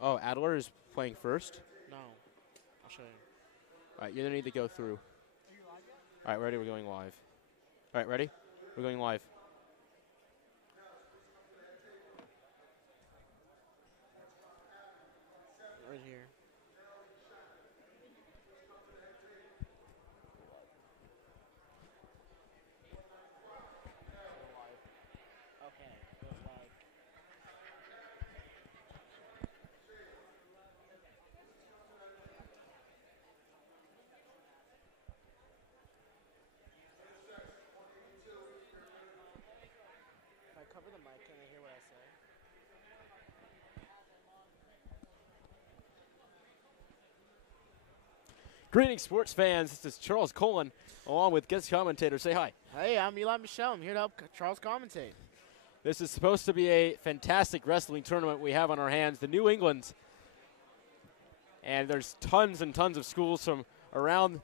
Oh, Adler is playing first. No. I'll show you. All right, you're gonna need to go through. All right, ready? We're going live. All right, ready? We're going live. Right here. Okay. It was like. If I cover the mic, can they hear what I say? Greetings, sports fans. This is Charles Colin, along with guest commentator. Say hi. Hey, I'm Eli Michelle. I'm here to help Charles commentate. This is supposed to be a fantastic wrestling tournament we have on our hands. The New England, and there's tons and tons of schools from around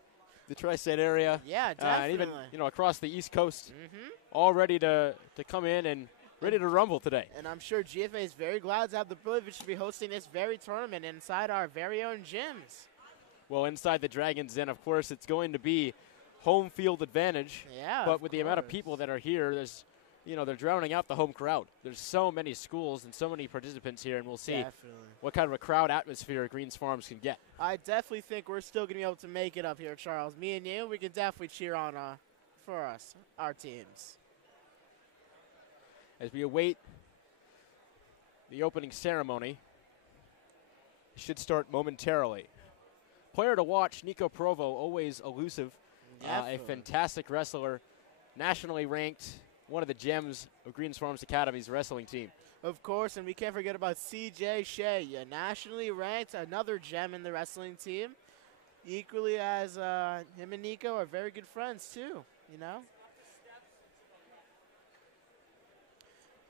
the tri-state area. Yeah, And even definitely. across the East Coast, Mm-hmm. all ready to come in and ready to rumble today. And I'm sure GFA is very glad to have the privilege to be hosting this very tournament inside our very own gyms. Well, inside the Dragons Den, of course, it's going to be home field advantage. Yeah, But of with the amount of course. people that are here, they're drowning out the home crowd. There's so many schools and so many participants here, and we'll see Definitely. what kind of a crowd atmosphere Greens Farms can get. I definitely think we're still going to be able to make it up here, Charles. Me and you, we can definitely cheer on for us, our teams. As we await the opening ceremony, it should start momentarily. Player to watch, Nico Provo, always elusive, a Definitely. fantastic wrestler, nationally ranked, one of the gems of Greens Farms Academy's wrestling team. Of course, and we can't forget about CJ Shea, nationally ranked, another gem in the wrestling team. Equally as him and Nico are very good friends, too,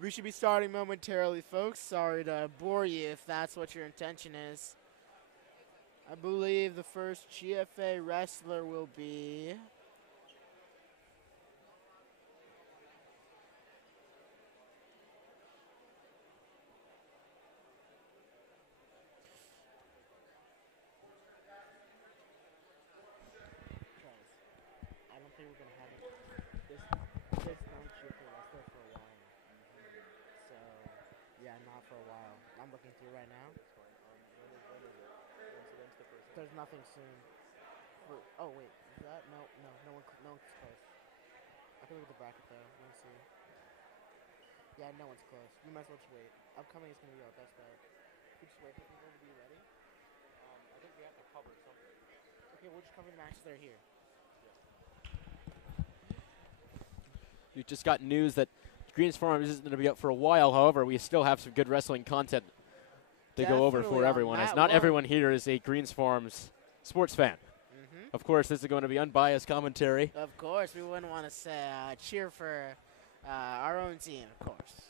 We should be starting momentarily, folks. Sorry to bore you if that's what your intention is. I believe the first GFA wrestler will be... I don't think we're going to have this non-GFA wrestler for a while. So, yeah, not for a while. I'm looking through right now. There's nothing soon. Oh wait, is that no one's close. I can look at the bracket though. Let me see. Yeah, no one's close. We might as well just wait. Upcoming is gonna be our best bet. We just wait for people to be ready. I think we have to cover something. Okay, we'll just cover the matches that are here. We just got news that Greens Farms isn't going to be up for a while. However, we still have some good wrestling content to go over Definitely for on everyone, as that not one. everyone here is a Greens Farms sports fan. Mm-hmm. Of course, this is going to be unbiased commentary. Of course, we wouldn't want to say cheer for our own team, of course.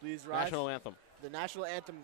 Please rise. National anthem. The national anthem.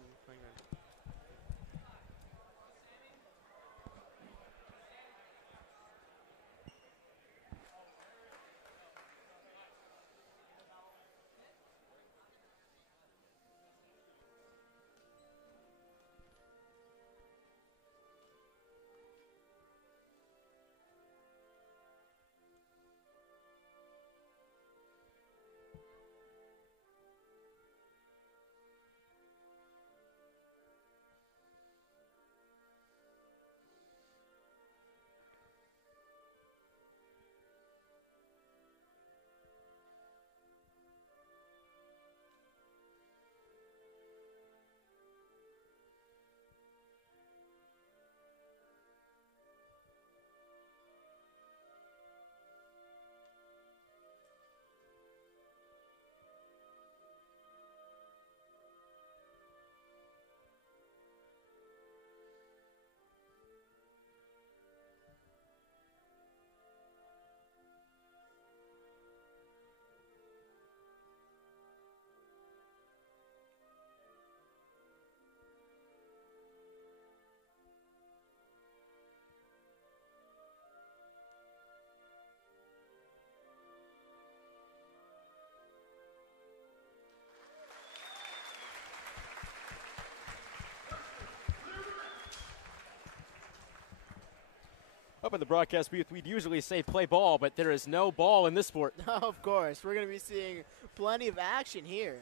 Up in the broadcast booth, we'd usually say play ball, but there is no ball in this sport. Of course, we're going to be seeing plenty of action here.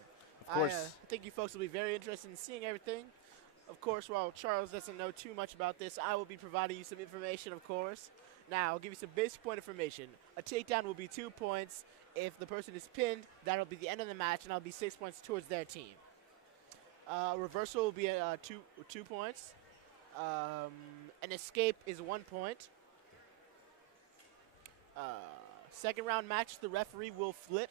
Of course. I think you folks will be very interested in seeing everything. Of course, while Charles doesn't know too much about this, I will be providing you some information, of course. Now, I'll give you some basic point information. A takedown will be 2 points. If the person is pinned, that'll be the end of the match, and that'll be 6 points towards their team. Reversal will be 2 points. An escape is 1 point. Second round match, the referee will flip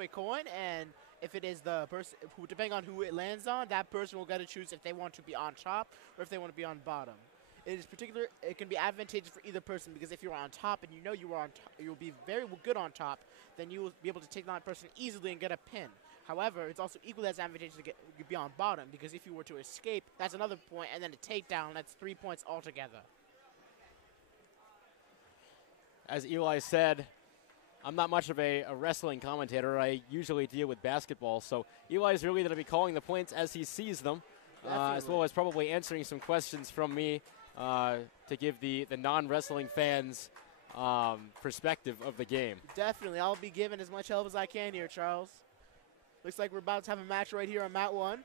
a coin, and if it is the person, depending on who it lands on, that person will get to choose if they want to be on top or if they want to be on bottom. It can be advantageous for either person, because if you're on top and you know you are on top, you'll be very good on top, then you will be able to take that person easily and get a pin. However, it's also equally as advantageous to be on bottom, because if you were to escape, that's another point, and then a takedown, that's 3 points altogether. As Eli said, I'm not much of a wrestling commentator. I usually deal with basketball, so Eli's really going to be calling the points as he sees them, as well as probably answering some questions from me to give the non-wrestling fans perspective of the game. Definitely. I'll be giving as much help as I can here, Charles. Looks like we're about to have a match right here on mat 1.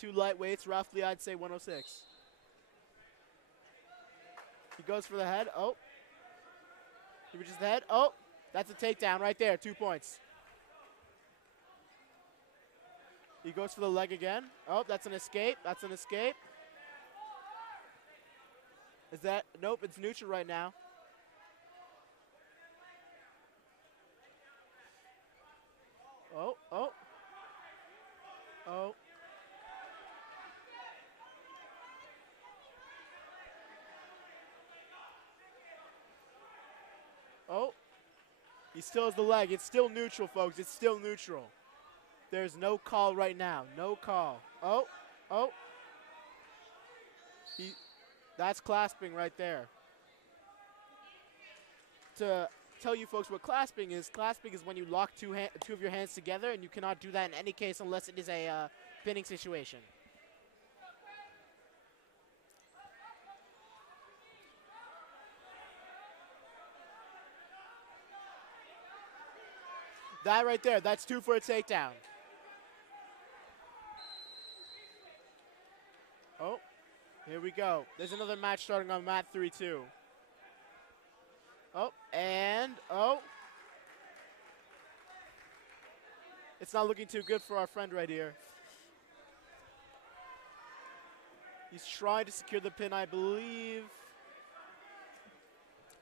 2 lightweights, roughly I'd say 106. He goes for the head. Oh. He reaches the head. Oh. That's a takedown right there. 2 points. He goes for the leg again. Oh, that's an escape. That's an escape. Is that? Nope, it's neutral right now. Oh, oh. Oh. Oh. He still has the leg. It's still neutral, folks. It's still neutral. There's no call right now. No call. Oh. Oh. That's clasping right there. To tell you folks what clasping is when you lock two of your hands together, and you cannot do that in any case unless it is a pinning situation. That right there, that's 2 for a takedown. Oh, here we go. There's another match starting on mat 3 too. Oh, and oh. It's not looking too good for our friend right here. He's trying to secure the pin, I believe.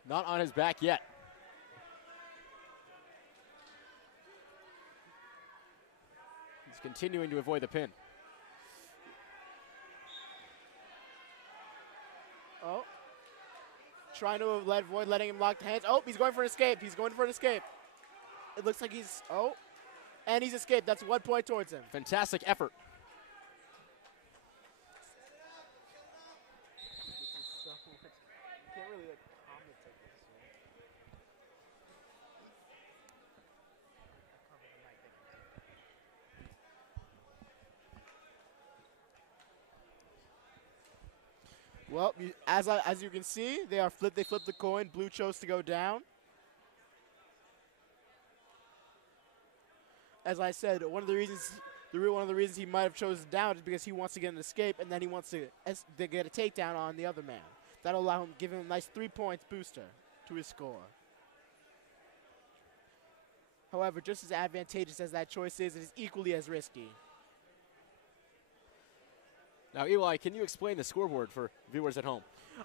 Not on his back yet. He's continuing to avoid the pin. Oh. Trying to avoid letting him lock the hands. Oh, he's going for an escape. He's going for an escape. It looks like he's, oh. And he's escaped. That's 1 point towards him. Fantastic effort. Can't really commentate this one. Well, as you can see, they flipped the coin. Blue chose to go down. As I said, one of the reasons he might have chosen down is because he wants to get an escape, and then he wants to get a takedown on the other man. That'll allow him, give him a nice 3 points booster to his score. However, just as advantageous as that choice is, it is equally as risky. Now, Eli, can you explain the scoreboard for viewers at home?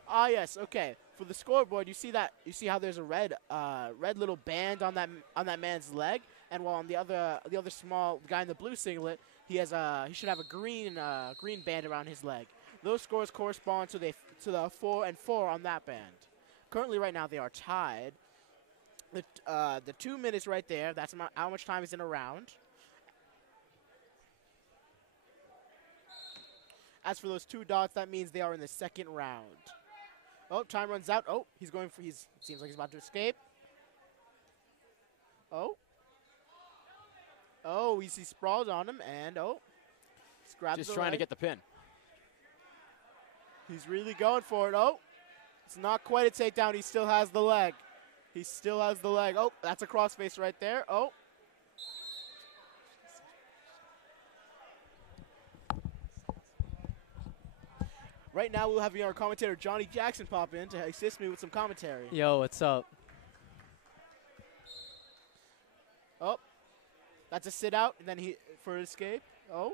Ah, yes. Okay. For the scoreboard, you see how there's a red little band on that man's leg, and while on the other small guy in the blue singlet, he should have a green band around his leg. Those scores correspond to the 4 and 4 on that band. Currently, right now, they are tied. The 2 minutes right there. That's how much time is in a round. As for those 2 dots, that means they are in the second round. Oh, time runs out. Oh, seems like he's about to escape. Oh. Oh, he sprawled on him, and oh. Just trying to get the pin. He's really going for it. Oh, it's not quite a takedown. He still has the leg. He still has the leg. Oh, that's a crossface right there. Oh. Right now, we'll have our commentator, Johnny Jackson, pop in to assist me with some commentary. Yo, what's up? Oh, that's a sit out, and then he for escape. Oh.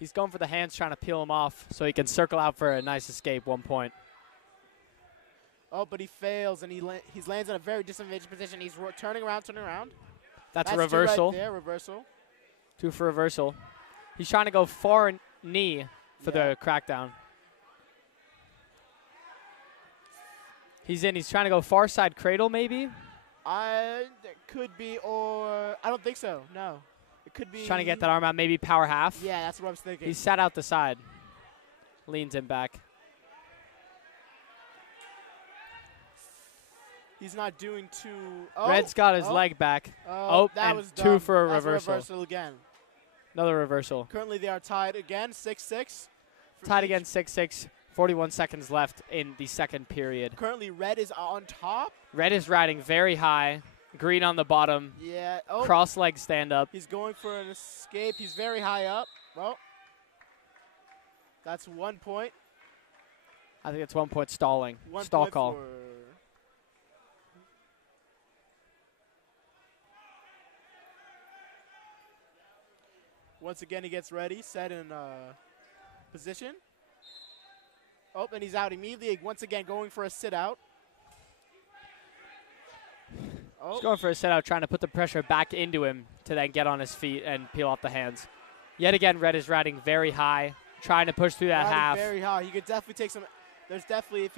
He's going for the hands, trying to peel him off so he can circle out for a nice escape 1 point. Oh, but he fails, and he lands in a very disadvantaged position. He's turning around. That's a reversal. Two right there, reversal. 2 for reversal. He's trying to go far knee for the crackdown. He's in. He's trying to go far side cradle, maybe? It could be, or I don't think so. No. It could be. He's trying to get that arm out, maybe power half. Yeah, that's what I was thinking. He's sat out the side. Leans him back. He's not doing too. Oh, Red's got his leg back. Oh, that and was 2 dumb. for a That's reversal. A reversal again. Another reversal. Currently, they are tied again, 6-6. Tied again, 6-6. 41 seconds left in the second period. Currently, Red is on top. Red is riding very high. Green on the bottom. Yeah. Oh. Cross leg stand up. He's going for an escape. He's very high up. Well, that's 1 point. I think it's 1 point stalling. 1 Stall point call. for once again, he gets ready, set in position. Oh, and he's out immediately. Once again, going for a sit out. Oh. He's going for a set out, trying to put the pressure back into him to then get on his feet and peel off the hands. Yet again, Red is riding very high, trying to push through that Riding half. very high. He could definitely take some. There's definitely if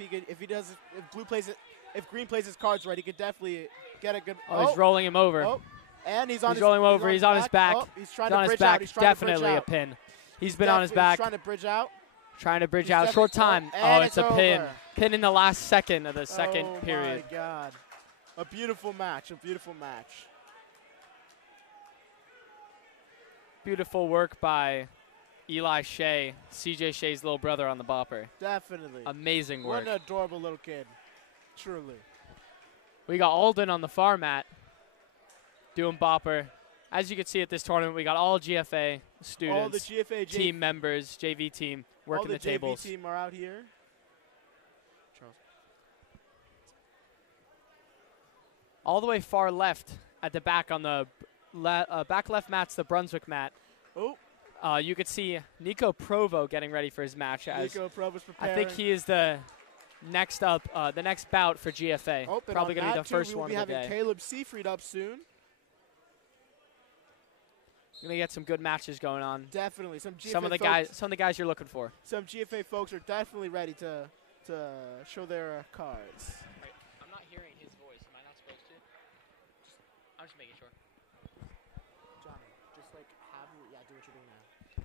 Green plays his cards right, he could definitely get a good. Oh, he's rolling him over. Oh, and he's on. He's rolling him over. He's on his back. Oh, he's trying He's on to his bridge out. back. He's trying to bridge Definitely a out. pin. He's been on his back. He's trying to bridge out. Trying to bridge He's out. Short definitely- time. and It's a pin. over. Pin in the last second of the second Oh period. my God. A beautiful match. A beautiful match. Beautiful work by Eli Shea, CJ Shea's little brother on the bopper. Definitely. Amazing What work. an adorable little kid. Truly. We got Alden on the far mat doing bopper. As you can see at this tournament, we got all GFA students, All the GFA team members, JV team, working all the tables. JV team are out here. Charles. All the way far left at the back on the back left mat's the Brunswick mat. Oh, You could see Nico Provo getting ready for his match. As Nico Provo's preparing. I think he is the next up, the next bout for GFA. Oh, and Probably on going to be that the too, first we will one be of the having day. Caleb Seafried up soon. Going to get some good matches going on. Definitely. Some GFA Some of the guys you're looking for. Some GFA folks are definitely ready to show their cards. I'm not hearing his voice. Am I not supposed to? I'm just making sure. Johnny, just like do what you're doing now.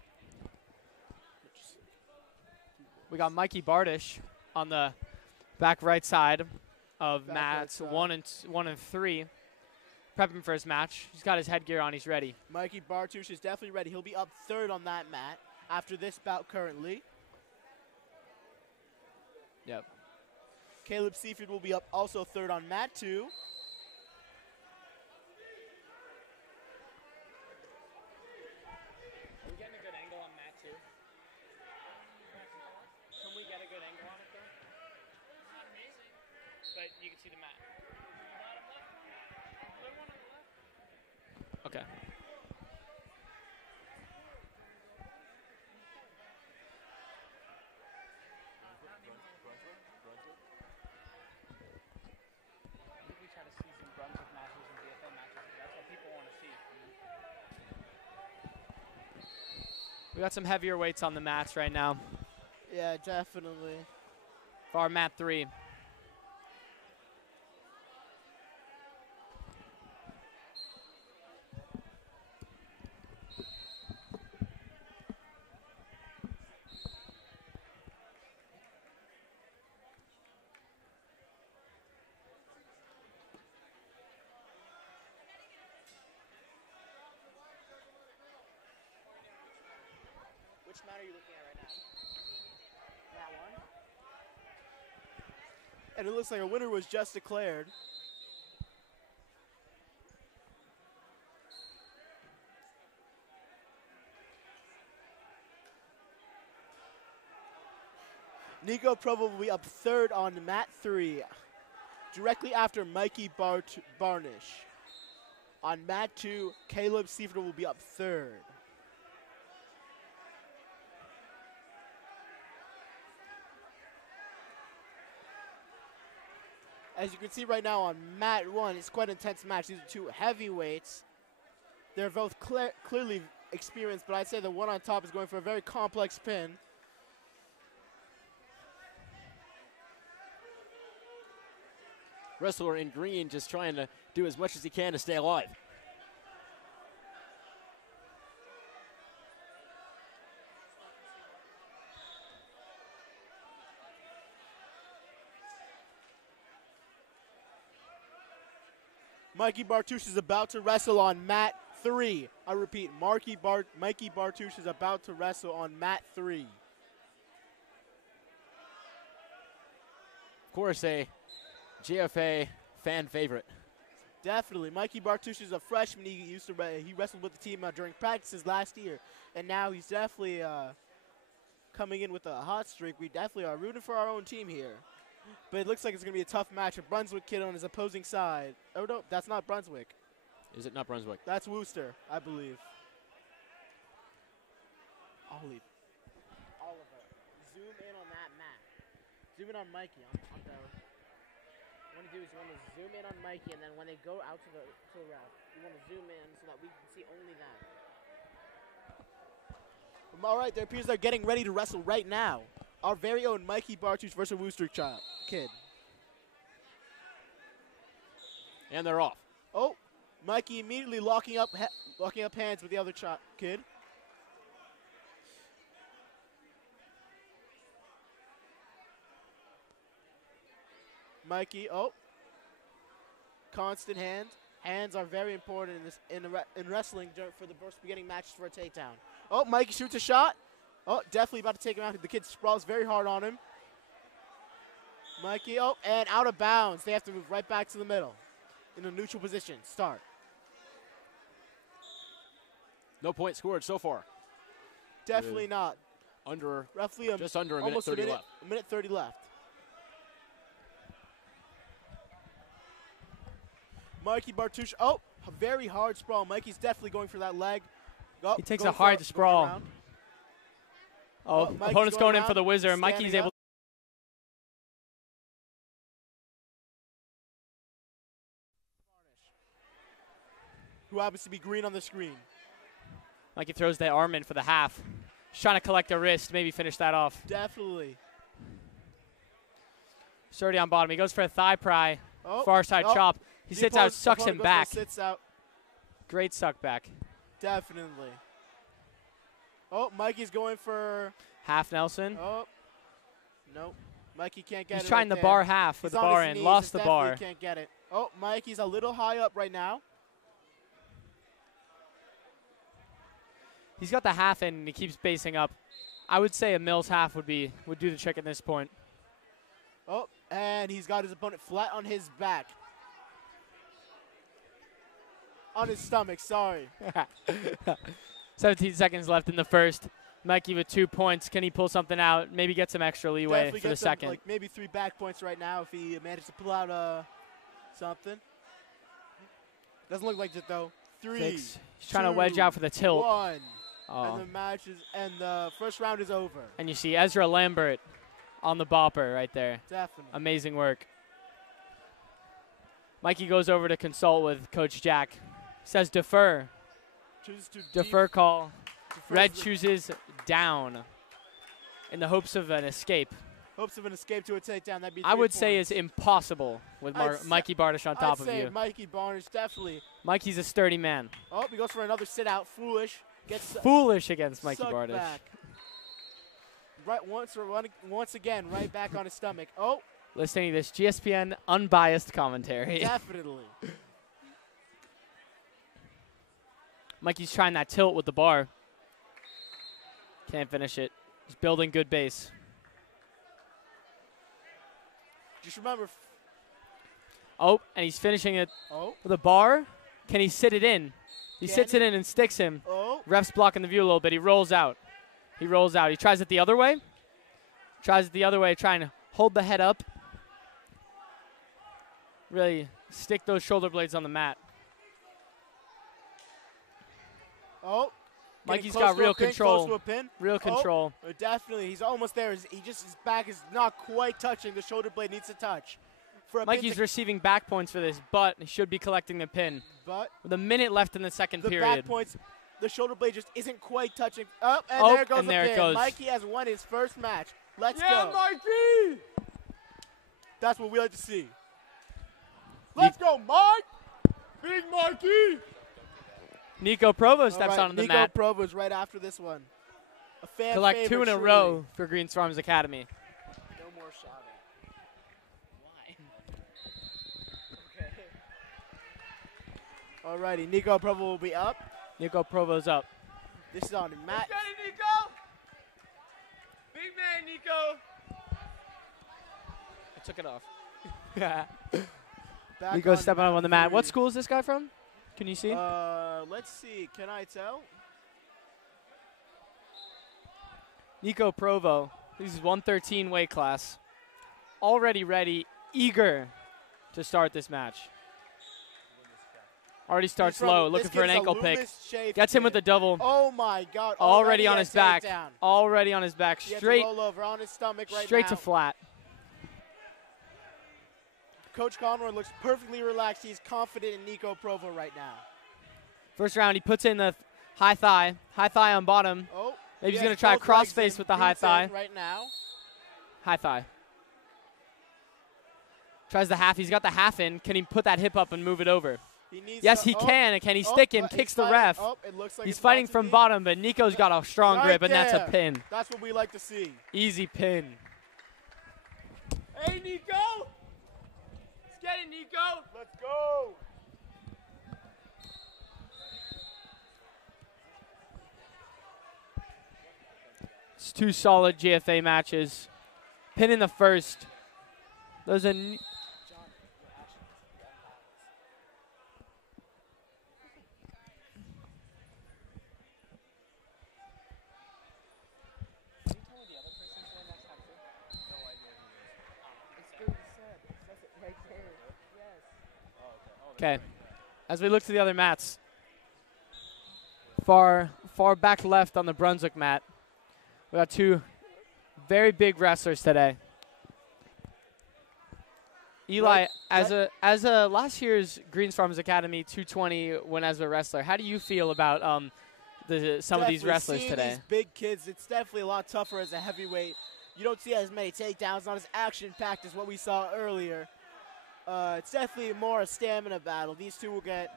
We got Mikey Bardish on the back right side of Back mats right side. 1 and 3, prepping for his match. He's got his headgear on. He's ready. Mikey Bartush is definitely ready. He'll be up third on that mat after this bout currently. Yep. Caleb Seafried will be up also third on mat 2. Are we getting a good angle on mat 2? Can we get a good angle on it though? Not amazing. But you can see the mat. Okay. We try to see some Brunswick matches and GFA matches. That's what people want to see. We got some heavier weights on the mats right now. Yeah, definitely. For our mat 3. Which mat are you looking at right now? that one. And it looks like a winner was just declared. Nico Provo will be up third on mat 3, directly after Mikey Barnish. On mat 2, Caleb Seifert will be up third. As you can see right now on mat 1, it's quite an intense match. These are two heavyweights. They're both clearly experienced, but I'd say the one on top is going for a very complex pin. Wrestler in green just trying to do as much as he can to stay alive. Mikey Bartusz is about to wrestle on mat 3. I repeat, Mikey Bartusz is about to wrestle on mat 3. Of course, a GFA fan favorite. Definitely. Mikey Bartusz is a freshman. He wrestled with the team during practices last year, and now he's definitely coming in with a hot streak. We definitely are rooting for our own team here. But it looks like it's going to be a tough match. A Brunswick kid on his opposing side. Oh, no, that's not Brunswick. Is it not Brunswick? That's Worcester, I believe. I'll leave. Oliver, zoom in on that mat. Zoom in on Mikey. On the, what you want to do is you want to zoom in on Mikey, and then when they go out to the ref, you want to zoom in so that we can see only that. All right, there appears they're getting ready to wrestle right now. Our very own Mikey Bartusz versus Worcester kid. And they're off. Oh, Mikey immediately locking up hands with the other kid. Mikey, oh, constant hands. Hands are very important in wrestling for the beginning matches for a takedown. Oh, Mikey shoots a shot. Oh, definitely about to take him out. The kid sprawls very hard on him. Mikey, oh, and out of bounds. They have to move right back to the middle in a neutral position. Start. No point scored so far. Definitely not. Roughly just under a minute 30 left. A minute 30 left. Mikey Bartusz, oh, a very hard sprawl. Mikey's definitely going for that leg. Oh, he takes a hard sprawl. Oh, opponent's going in for the whizzer. Mikey's able. Who happens to be green on the screen. Mikey throws the arm in for the half. He's trying to collect a wrist, maybe finish that off. Definitely. Sturdy on bottom. He goes for a thigh pry. Oh, far side chop. He sits out, sucks him back. Sits out. Great suck back. Definitely. Oh, Mikey's going for half Nelson. Oh, nope. Mikey can't get it. He's trying right the there. bar half with the bar in. Lost the bar. Can't get it. Oh, Mikey's a little high up right now. He's got the half in and he keeps basing up. I would say a Mills half would do the trick at this point. Oh, and he's got his opponent flat on his back. On his stomach, sorry. 17 seconds left in the first. Mikey with 2 points. Can he pull something out? Maybe get some extra leeway Definitely for the second. Like maybe 3 back points right now if he manages to pull out something. Doesn't look like it though. 3. 6. He's trying to wedge out for the tilt. 1. Oh. And the first round is over. And you see Ezra Lambert on the bopper right there. Definitely. Amazing work. Mikey goes over to consult with Coach Jack. Says defer. Chooses to defer call. Red chooses down in the hopes of an escape. Hopes of an escape to a takedown. That'd be 3 I would points. say is impossible with Mikey Bartusz on top of you. I'd say Mikey Bartusz definitely. Mikey's a sturdy man. Oh, he goes for another sit out. Foolish. Gets foolish against Mikey Bartusz. Back. Right once again, right back on his stomach. Oh. Listening to this GSPN unbiased commentary. Definitely. Mikey's trying that tilt with the bar. Can't finish it. He's building good base. Just remember. Oh, and he's finishing it Oh, with a bar. Can he sit it in? He Can sits he? it in and sticks him. oh. Ref's blocking the view a little bit. He rolls out. He rolls out. He tries it the other way. Tries it the other way, trying to hold the head up. Really stick those shoulder blades on the mat. Oh. Getting Mikey's close got to a real pin, control. Close to a pin. Real control. Definitely. He's almost there. His back is not quite touching. The shoulder blade needs to touch. For a pin Mikey's to- receiving back points for this, but he should be collecting the pin. but With a minute left in the second the period. back points, the shoulder blade just isn't quite touching. Up, and Oh, there goes and the there it pin. goes. Mikey has won his first match. Let's Yeah, go. Mikey! That's what we like to see. Let's go, Mike! Big Mikey! Nico Provo All steps right, onto the Nico mat. Provo's right after this one. A fan Collect favorite, 2 in a truly. row for Greens Farms Academy. No more shouting. Why? Okay. Alrighty, Nico Provo will be up. Nico Provo's up. This is on Matt. Nico! Big man, Nico! I took it off. Back Nico on stepping up on the mat. three. What school is this guy from? Can you see? Let's see. Can I tell? Nico Provo. This is 113 weight class. Already ready, eager to start this match. Already starts He's from- low, this looking for an kid's a ankle pick. Loomis Chafe Gets him with the kid. double. Oh my God! Already on a his back. takedown. Already on his back. He has to Straight roll over on his stomach right straight now. to flat. Coach Conroy looks perfectly relaxed. He's confident in Nico Provo right now. First round, he puts in the high thigh. High thigh on bottom. Oh, Maybe he's he going has to try both cross legs face in, with the high boots in thigh. right now. High thigh. Tries the half. He's got the half in. Can he put that hip up and move it over? He needs Yes, to, he can. And can he stick him? but Kicks he's the fighting. ref. Oh, it looks like He's it's about fighting to from be. bottom, but Nico's got a strong Right grip, and that's a there. pin. That's what we like to see. Easy pin. Hey, Nico! Let's get it, Nico! Let's go. It's 2 solid GFA matches. Pin in the first. There's a. Okay. As we look to the other mats, far back left on the Brunswick mat, we got 2 very big wrestlers today. Eli, Right. as a last year's Greens Farms Academy 220 win as a wrestler, how do you feel about some of these Definitely wrestlers seeing today? These big kids, it's definitely a lot tougher as a heavyweight. You don't see as many takedowns, not as action-packed as what we saw earlier. It's definitely more a stamina battle. These two will get,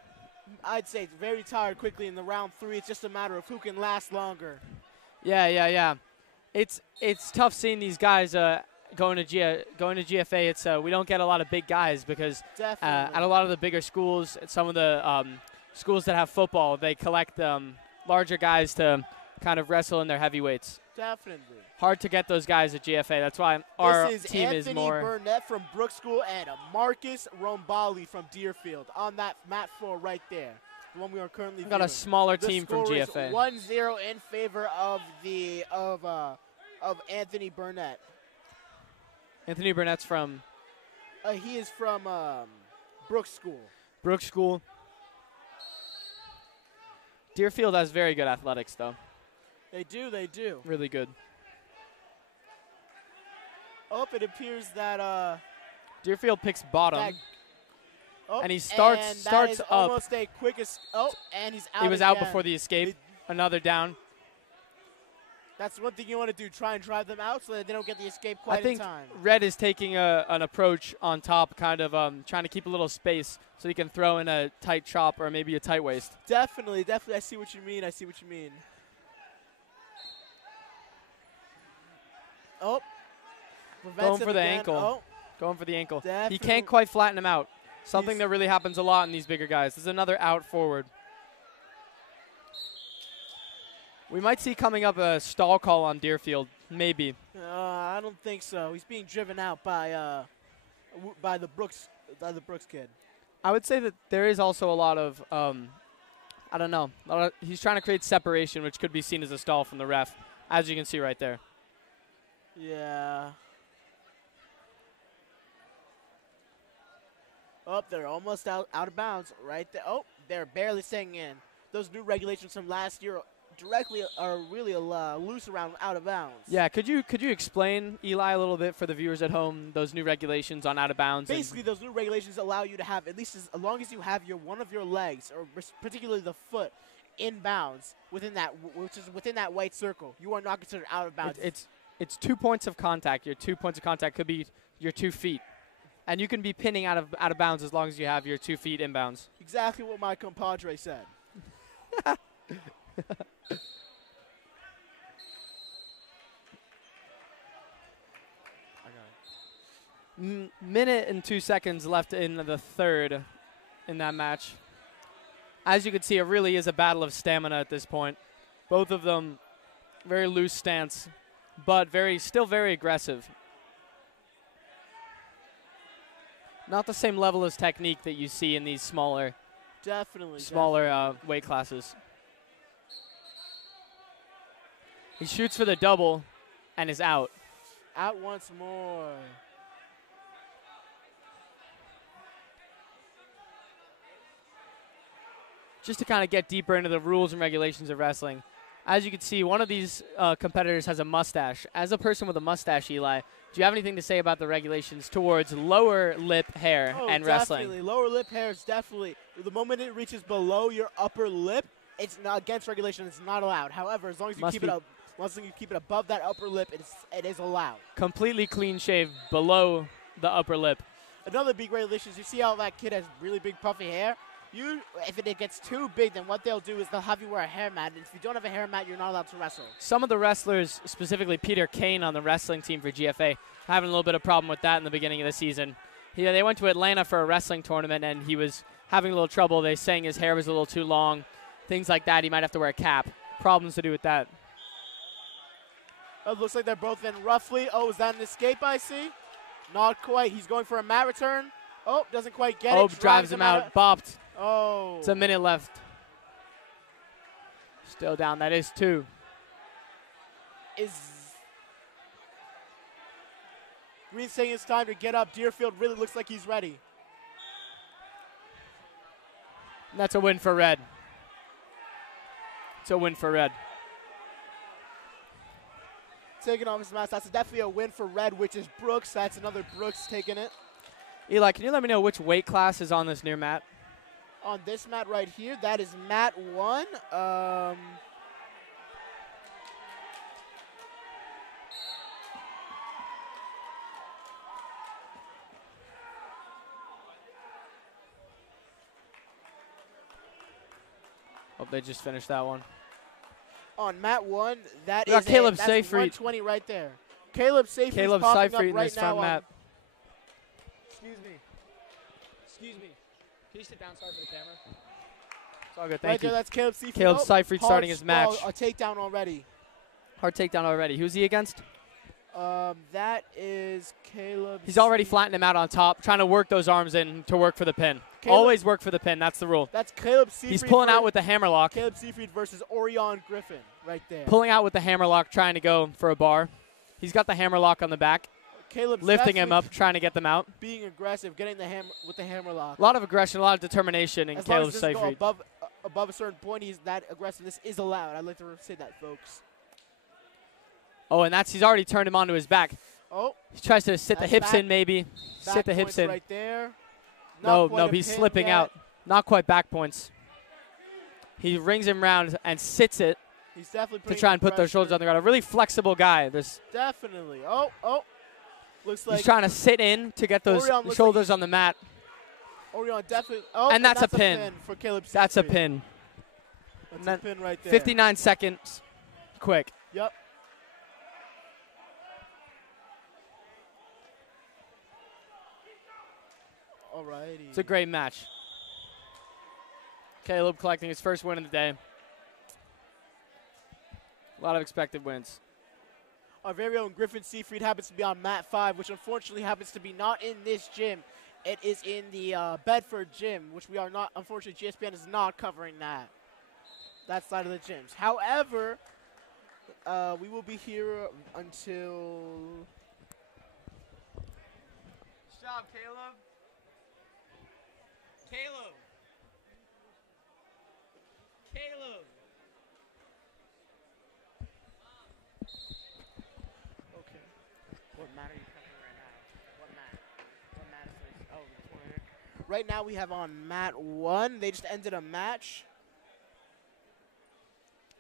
I'd say, very tired quickly in the round 3. It's just a matter of who can last longer. Yeah. It's tough seeing these guys going to GFA. It's we don't get a lot of big guys because Definitely. at a lot of the bigger schools, some of the schools that have football, they collect larger guys to kind of wrestle in their heavyweights. Definitely. Hard to get those guys at GFA. That's why our This is team Anthony is more. Burnett from Brook School and Marcus Rombali from Deerfield on that mat 4 right there. The one we are currently We've got a viewing. smaller The team from score is GFA. 1-0 in favor of Anthony Burnett. Anthony Burnett's from He is from Brook School. Brook School. Deerfield has very good athletics, though. They do. Really good. Oh, it appears that Deerfield picks bottom. oh, And he starts and that starts is up. almost a quickest. Oh, and he's out. He was out again. before the escape. It- Another down. That's one thing you want to do. Try and drive them out so that they don't get the escape quite I think in time. Red is taking an approach on top, kind of trying to keep a little space so he can throw in a tight chop or maybe a tight waist. Definitely. I see what you mean. Oh. Prevents Going him for the again. ankle. Oh, Going for the ankle. He Definitely. can't quite flatten him out. Something He's- that really happens a lot in these bigger guys. This is another out forward. We might see coming up a stall call on Deerfield. Maybe. I don't think so. He's being driven out by by the Brooks kid. I would say that there is also a lot of, I don't know, he's trying to create separation, which could be seen as a stall from the ref, as you can see right there. Yeah. Oh, they're almost out of bounds right there. Oh, they're barely staying in. Those new regulations from last year directly are really loose around out of bounds. Yeah, could you explain, Eli, a little bit for the viewers at home, those new regulations on out of bounds? Basically, those new regulations allow you to have at least as long as you have one of your legs, or particularly the foot, in bounds within that, which is within that white circle. You are not considered out of bounds. It's 2 points of contact. Your 2 points of contact could be your 2 feet. And you can be pinning out of bounds as long as you have your 2 feet inbounds. Exactly what my compadre said. Minute and 2 seconds left in the third in that match. As you can see, it really is a battle of stamina at this point. Both of them very loose stance, but still very aggressive. Not the same level of technique that you see in these smaller weight classes. He shoots for the double and is out. Out once more. Just to kind of get deeper into the rules and regulations of wrestling. As you can see, one of these competitors has a mustache. As a person with a mustache, Eli, do you have anything to say about the regulations towards lower lip hair and wrestling? Definitely. Lower lip hair is definitely, the moment it reaches below your upper lip, it's not against regulation. It's not allowed. However, as long as you keep it up, once you keep it above that upper lip, it is allowed. Completely clean shave below the upper lip. Another big regulation is you see how that kid has really big puffy hair? If it gets too big, then what they'll do is they'll have you wear a hair mat. And if you don't have a hair mat, you're not allowed to wrestle. Some of the wrestlers, specifically Peter Kane on the wrestling team for GFA, having a little bit of problem with that in the beginning of the season. They went to Atlanta for a wrestling tournament, and he was having a little trouble. They saying his hair was a little too long, things like that. He might have to wear a cap. Problems to do with that. It looks like they're both in roughly. Oh, is that an escape I see? Not quite. He's going for a mat return. Oh, doesn't quite get it. Oh, drives him out. Bopped. Oh. It's a minute left. Still down. That is 2. Green saying it's time to get up. Deerfield really looks like he's ready. And that's a win for Red. It's a win for Red. Taking off his mask. That's definitely a win for Red, which is Brooks. That's another Brooks taking it. Eli, can you let me know which weight class is on this near mat? On this mat right here, that is mat 1. Oh, they just finished that one. On mat 1, that's Caleb Seyfried. 120 right there. Caleb Seyfried Caleb Seyfried in this front mat. Excuse me. Can you sit down? Sorry for the camera. It's all good. Right Thank you. there, that's Caleb Seyfried. Caleb Seyfried starting his match. A takedown already. Hard takedown already. Who's he against? That is Caleb. He's already flattened him out on top, trying to work those arms in to work for the pin. Caleb, always work for the pin. That's the rule. That's Caleb Seyfried. He's pulling out with the hammerlock. Caleb Seyfried versus Orion Griffin right there. Pulling out with the hammerlock, trying to go for a bar. He's got the hammerlock on the back. Caleb's lifting him up, trying to get them out. Being aggressive, getting the with the hammerlock. A lot of aggression, a lot of determination in Caleb Seyfried. Above a certain point, that aggressiveness is allowed. I'd like to say that, folks. Oh, and he's already turned him onto his back. Oh. He tries to sit the hips in, maybe. Sit the hips in. Right there. No, he's slipping out. Not quite back points. He rings him round and sits it. He's definitely to try and put those shoulders on the ground. A really flexible guy. Definitely. Oh. Looks like he's trying to sit in to get those shoulders on the mat. Orion definitely. Oh, and that's a pin. For Caleb Seyfried. That's a pin. That's a pin right there. 59 seconds. Quick. Yep. Alrighty. It's a great match. Caleb collecting his first win of the day. A lot of expected wins. our very own Griffin Seafried happens to be on mat 5, which unfortunately happens to be not in this gym. It is in the Bedford gym, which we are not, unfortunately, GSPN is not covering that side of the gyms. However, we will be here until... Stop, Caleb. Caleb. Caleb. Okay. What mat are you covering right now? What mat? What mat is this? Oh, this one here. Right now we have on mat 1. They just ended a match.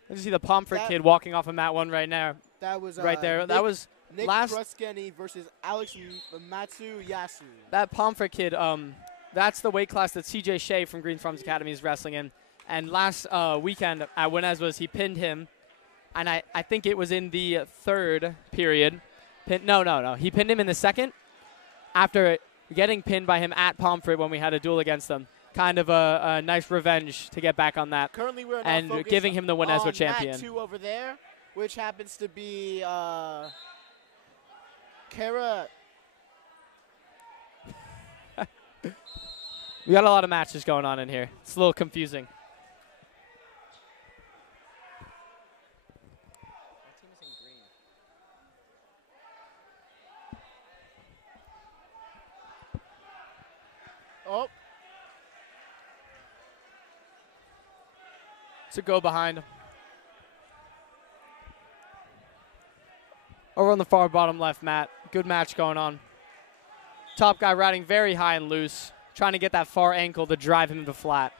I just see the Pomfret That- kid walking off of mat 1 right now. That was Right there. That was Nick last- Kruskeny versus Alex Matsuyasu. that Pomfret kid. That's the weight class that CJ Shea from Green Farms Academy is wrestling in. And last weekend at Winnez he pinned him, and I think it was in the third period. No. He pinned him in the second after getting pinned by him at Pomfret when we had a duel against them. Kind of a nice revenge to get back on that. Currently, we're now And focused giving him the Winnez on champion. mat 2 over there, which happens to be Kara. We got a lot of matches going on in here. It's a little confusing. My team is in green. Oh, It's a go behind. Over on the far bottom left, Matt. Good match going on. Top guy riding very high and loose, trying to get that far ankle to drive him to flat.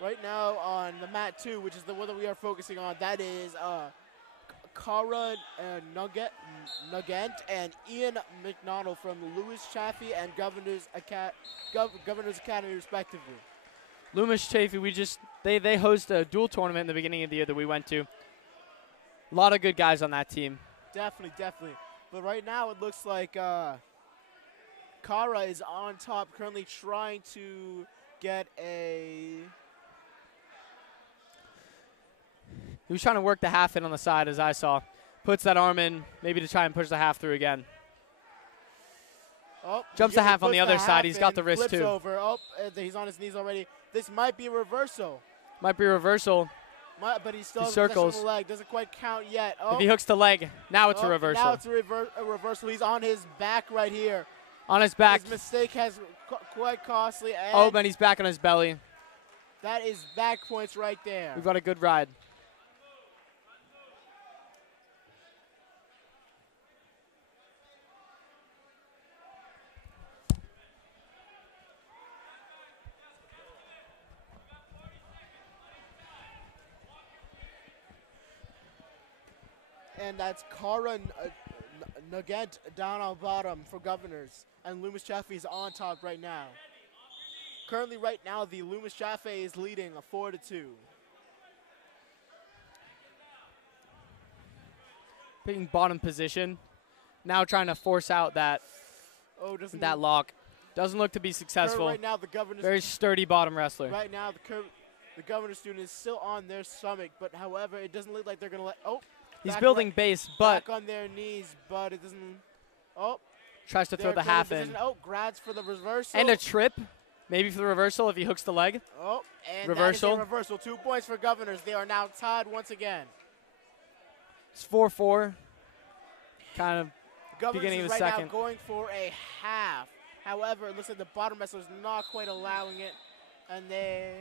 right now on the mat 2, which is the one that we are focusing on, that is Cara Nugent and Ian McDonald from Lewis Chaffee and Governor's Academy, respectively. Loomis Chafee, they host a dual tournament in the beginning of the year that we went to. A lot of good guys on that team. Definitely. But right now it looks like Cara is on top, currently trying to get a... He was trying to work the half in on the side, as I saw. Puts that arm in, maybe to try and push the half through again. Oh, Jumps the half on the other side. He's got the wrist, flips too. over. Oh, he's on his knees already. This might be a reversal. Might be a reversal. But he still He has possession of circles. the leg. Doesn't quite count yet. Oh, If he hooks the leg, now it's a oh, reversal. Now it's a reversal. He's on his back right here. On his back. His mistake has quite costly. And Oh, but he's back on his belly. that is back points right there. We've got a good ride. And that's Cara Nugent down on bottom for Governors. And Loomis Chaffee is on top right now. Currently right now, the Loomis Chaffee is leading a 4-2. Picking bottom position. Now trying to force out that Doesn't lock. Doesn't look to be successful. Right now, the Governors Very sturdy bottom wrestler. Right now, the Governor student is still on their stomach, but however, it doesn't look like they're going to let. Oh, He's back building base, but back on their knees, but it doesn't. Oh, tries to throw they're the going half in. position. Oh, grabs for the reversal. And a trip, maybe for the reversal if he hooks the leg. Oh, and reversal. That is a reversal. 2 points for Governors. They are now tied once again. It's 4-4. Kind of Governors beginning is of the right second. now going for a half. However, it looks like the bottom wrestler is not quite allowing it, and they.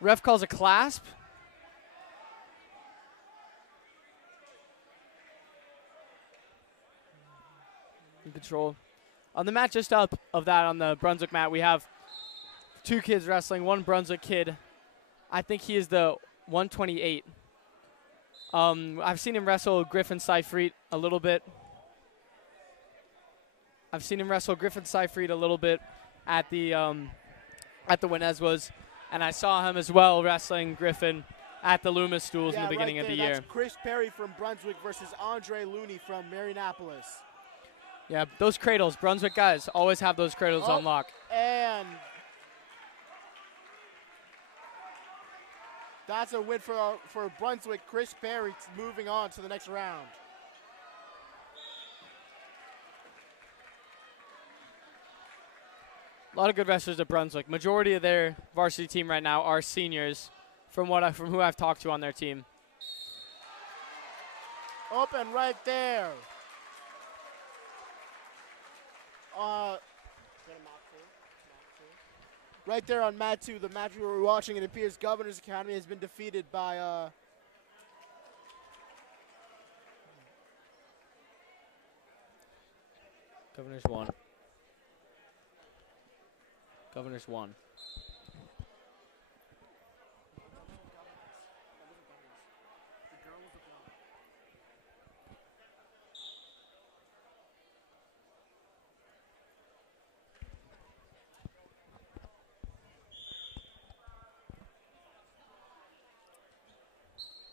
Ref calls a clasp. In control. On the mat just up of that, on the Brunswick mat, we have 2 kids wrestling, 1 Brunswick kid. I think he is the 128. I've seen him wrestle Griffin Seifried a little bit. At the Winnez, and I saw him as well wrestling Griffin at the Loomis Stools in the beginning right of the there, year. That's Chris Perry from Brunswick versus Andre Looney from Marinopolis. Yeah, those cradles, Brunswick guys always have those cradles Oh. on lock. And That's a win for Brunswick. Chris Perry moving on to the next round. A lot of good wrestlers at Brunswick. Majority of their varsity team right now are seniors, from who I've talked to on their team. Open right there. Right there on mat 2, the match we were watching, it appears Governor's Academy has been defeated by Governor's won. Governor's won.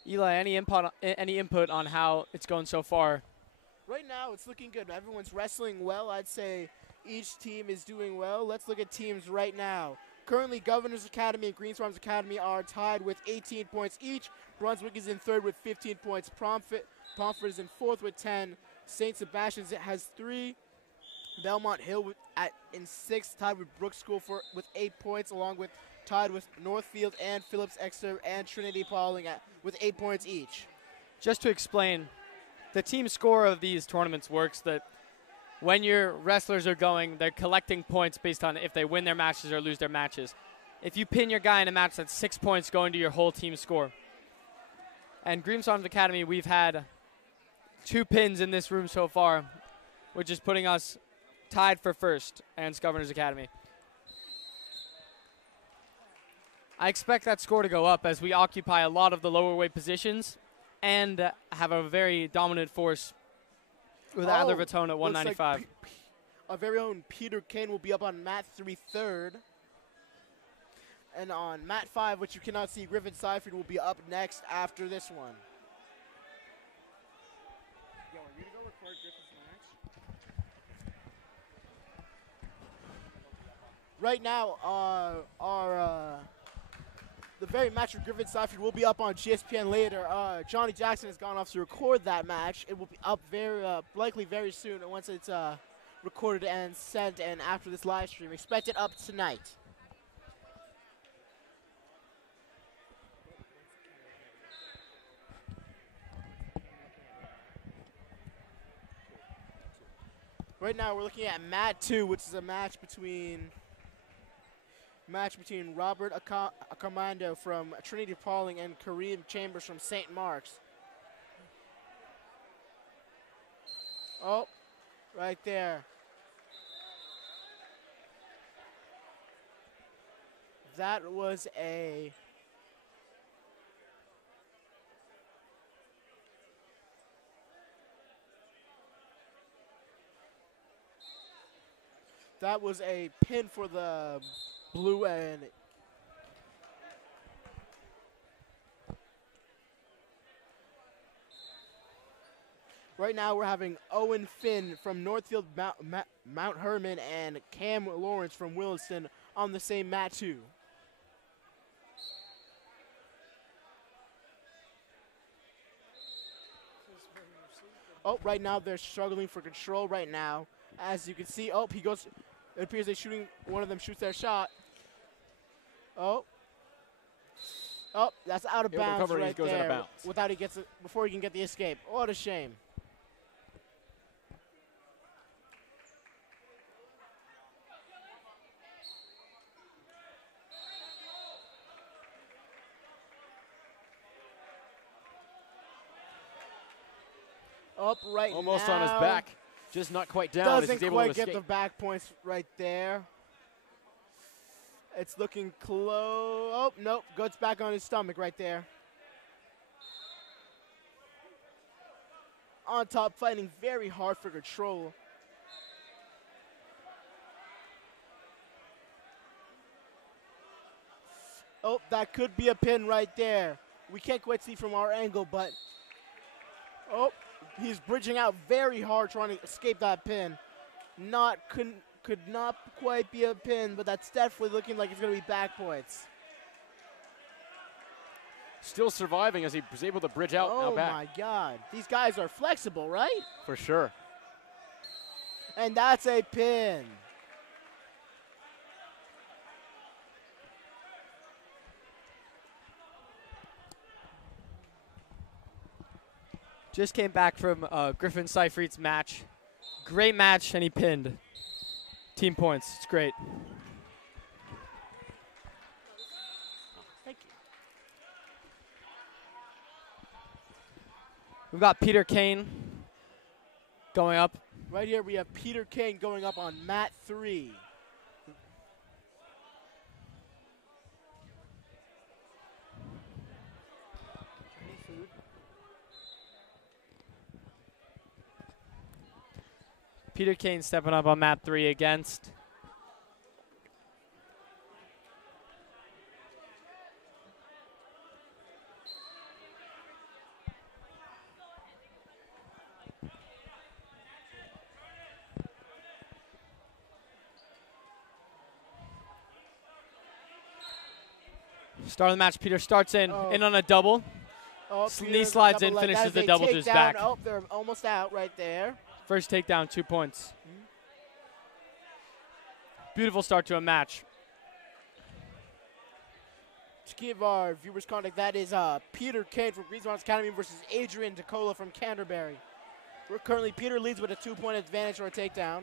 Eli, any input on how it's going so far? Right now, it's looking good. Everyone's wrestling well. I'd say each team is doing well. Let's look at teams right now. Currently, Governor's Academy and Greens Farms Academy are tied with 18 points each. Brunswick is in third with 15 points. Pomfret is in fourth with 10. St. Sebastian's has 3. Belmont Hill in sixth, tied with Brooks School with 8 points, along with tied with Northfield and Phillips Exeter and Trinity Pauling with 8 points each. Just to explain, the team score of these tournaments works that when your wrestlers are going, they're collecting points based on if they win their matches or lose their matches. If you pin your guy in a match, that's 6 points going to your whole team score. And Greens Farms Academy, we've had 2 pins in this room so far, which is putting us tied for first against Governor's Academy. I expect that score to go up as we occupy a lot of the lower weight positions and have a very dominant force with Adler Vatone at 195. Like our very own Peter Kane will be up on mat 3 third. And on mat 5, which you cannot see, Griffin Seifert will be up next after this one. Yo, are you going to go record Griffin's match? Right now, the very match with Griffin Seifert will be up on GSPN later. Johnny Jackson has gone off to record that match. It will be up likely very soon once it's recorded and sent, and after this live stream. Expect it up tonight. Right now we're looking at mat 2, which is a match between Robert Acamando from Trinity Pauling and Kareem Chambers from St. Mark's. Oh, right there. That was a pin for the blue and right now we're having Owen Finn from Northfield Mount Herman and Cam Lawrence from Williston on the same mat too. Oh, right now they're struggling for control right now. As you can see, it appears one of them shoots their shot. Oh, that's out of bounds right goes there. Out of bounds. Before he can get the escape. What a shame. Up right Almost now. on his back. Just not quite down. Doesn't able quite to get escape. the back points right there. It's looking close. Oh, nope. Goes back on his stomach right there. On top, fighting very hard for control. Oh, that could be a pin right there. We can't quite see from our angle, but oh, he's bridging out very hard trying to escape that pin. Could not quite be a pin, but that's definitely looking like it's going to be back points. still surviving as he was able to bridge out Oh now back. my God. These guys are flexible, right? For sure. And that's a pin. Just came back from Griffin Seyfried's match. Great match, and he pinned. Team points. It's great. Thank you. We've got Peter Kane going up. Right here we have Peter Kane going up on mat 3. Peter Kane stepping up on mat 3 against start of the match. Peter starts in on a double. Oh, Knee slides in, finishes the double to his back. Oh, they're almost out right there. First takedown, 2 points. Beautiful start to a match. To give our viewers context, that is Peter Kane from Greens Farms Academy versus Adrian DeCola from Canterbury. Currently, Peter leads with a 2-point advantage or a takedown.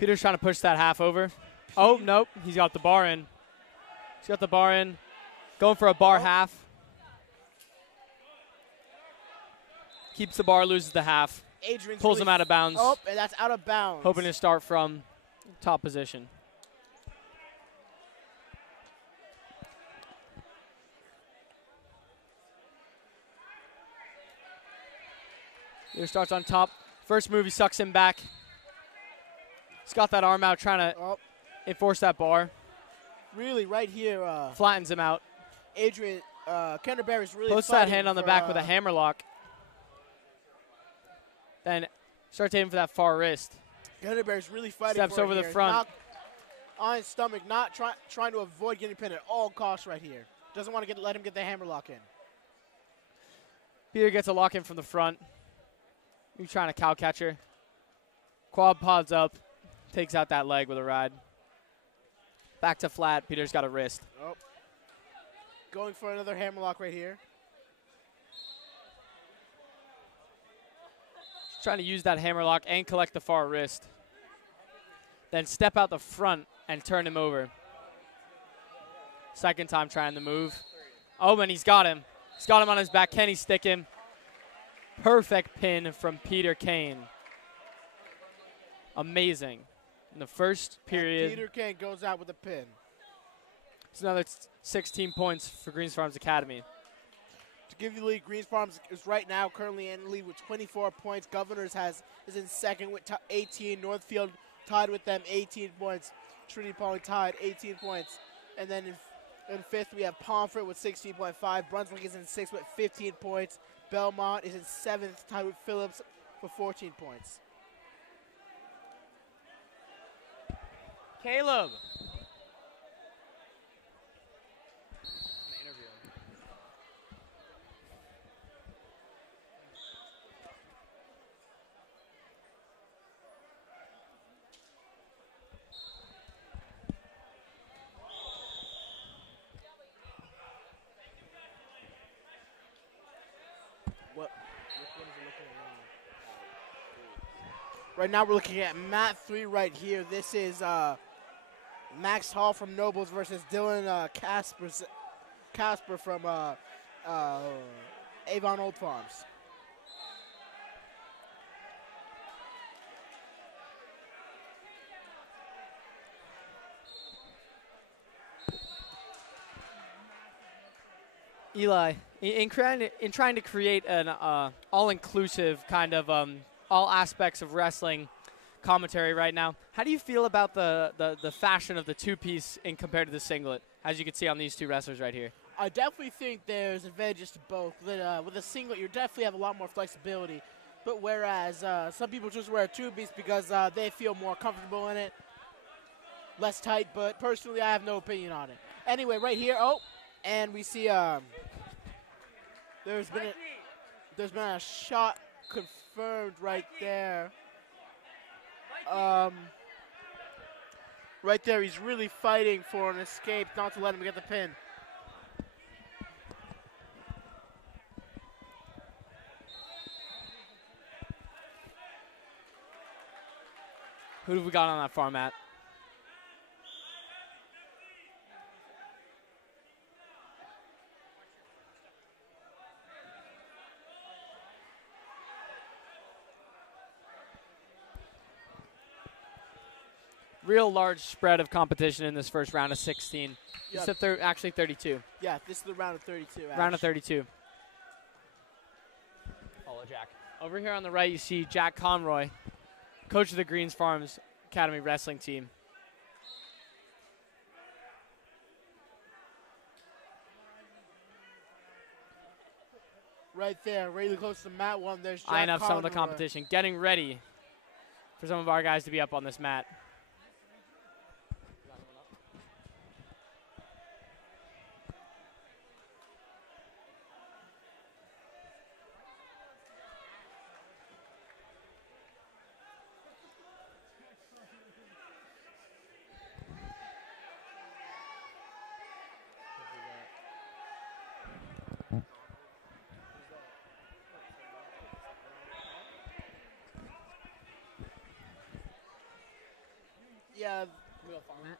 Peter's trying to push that half over. Oh, nope. He's got the bar in. He's got the bar in. Going for a bar half. Keeps the bar, loses the half. Adrian's pulls really him out of bounds. Oh, and that's out of bounds. Hoping to start from top position. Peter starts on top. First move, he sucks him back. He's got that arm out trying to enforce that bar. Really, right here. Flattens him out. Adrian Canterbury's really Puts that hand on the back with a hammerlock. Then starts aiming for that far wrist. Canterbury's really fighting Steps for it over the here. front. Not on his stomach, not trying to avoid getting pinned at all costs right here. Doesn't want to let him get the hammerlock in. Peter gets a lock in from the front. He's trying to cow catcher. Quad pods up. Takes out that leg with a ride. Back to flat. Peter's got a wrist. Oh. Going for another hammerlock right here. Trying to use that hammerlock and collect the far wrist. Then step out the front and turn him over. Second time trying the move. Oh, and he's got him. He's got him on his back. Can he stick him? Perfect pin from Peter Kane. Amazing. In the first period. And Peter Kane goes out with a pin. It's another 16 points for Greens Farms Academy. To give you the lead, Greens Farms is right now currently in the lead with 24 points. Governors is in second with 18. Northfield tied with them, 18 points. Trinity Poly tied, 18 points. And then in fifth, we have Pomfret with 16.5. Brunswick is in sixth with 15 points. Belmont is in seventh, tied with Phillips for 14 points. Caleb. Right now we're looking at mat 3 right here. This is Max Hall from Nobles versus Dylan Casper from Avon Old Farms. Eli, in trying to create an all-inclusive kind of all aspects of wrestling commentary right now, how do you feel about the fashion of the two-piece in compared to the singlet, as you can see on these two wrestlers right here? I definitely think there's advantages to both. With a singlet, you definitely have a lot more flexibility. But whereas some people just wear a two-piece because they feel more comfortable in it, less tight. But personally, I have no opinion on it. Anyway, right here. Oh, and we see there's been a shot confirmed right there. Right there, he's really fighting for an escape, not to let him get the pin. Who have we got on that far mat? Real large spread of competition in this first round of 16. Yeah. It's actually 32. Yeah, this is the round of 32. Round of 32. Follow Jack. Over here on the right, you see Jack Conroy, coach of the Greens Farms Academy wrestling team. Right there, really close to mat one. There's Jack Eyeing up some of the Conroy. competition, getting ready for some of our guys to be up on this mat. Yeah, Wheel format.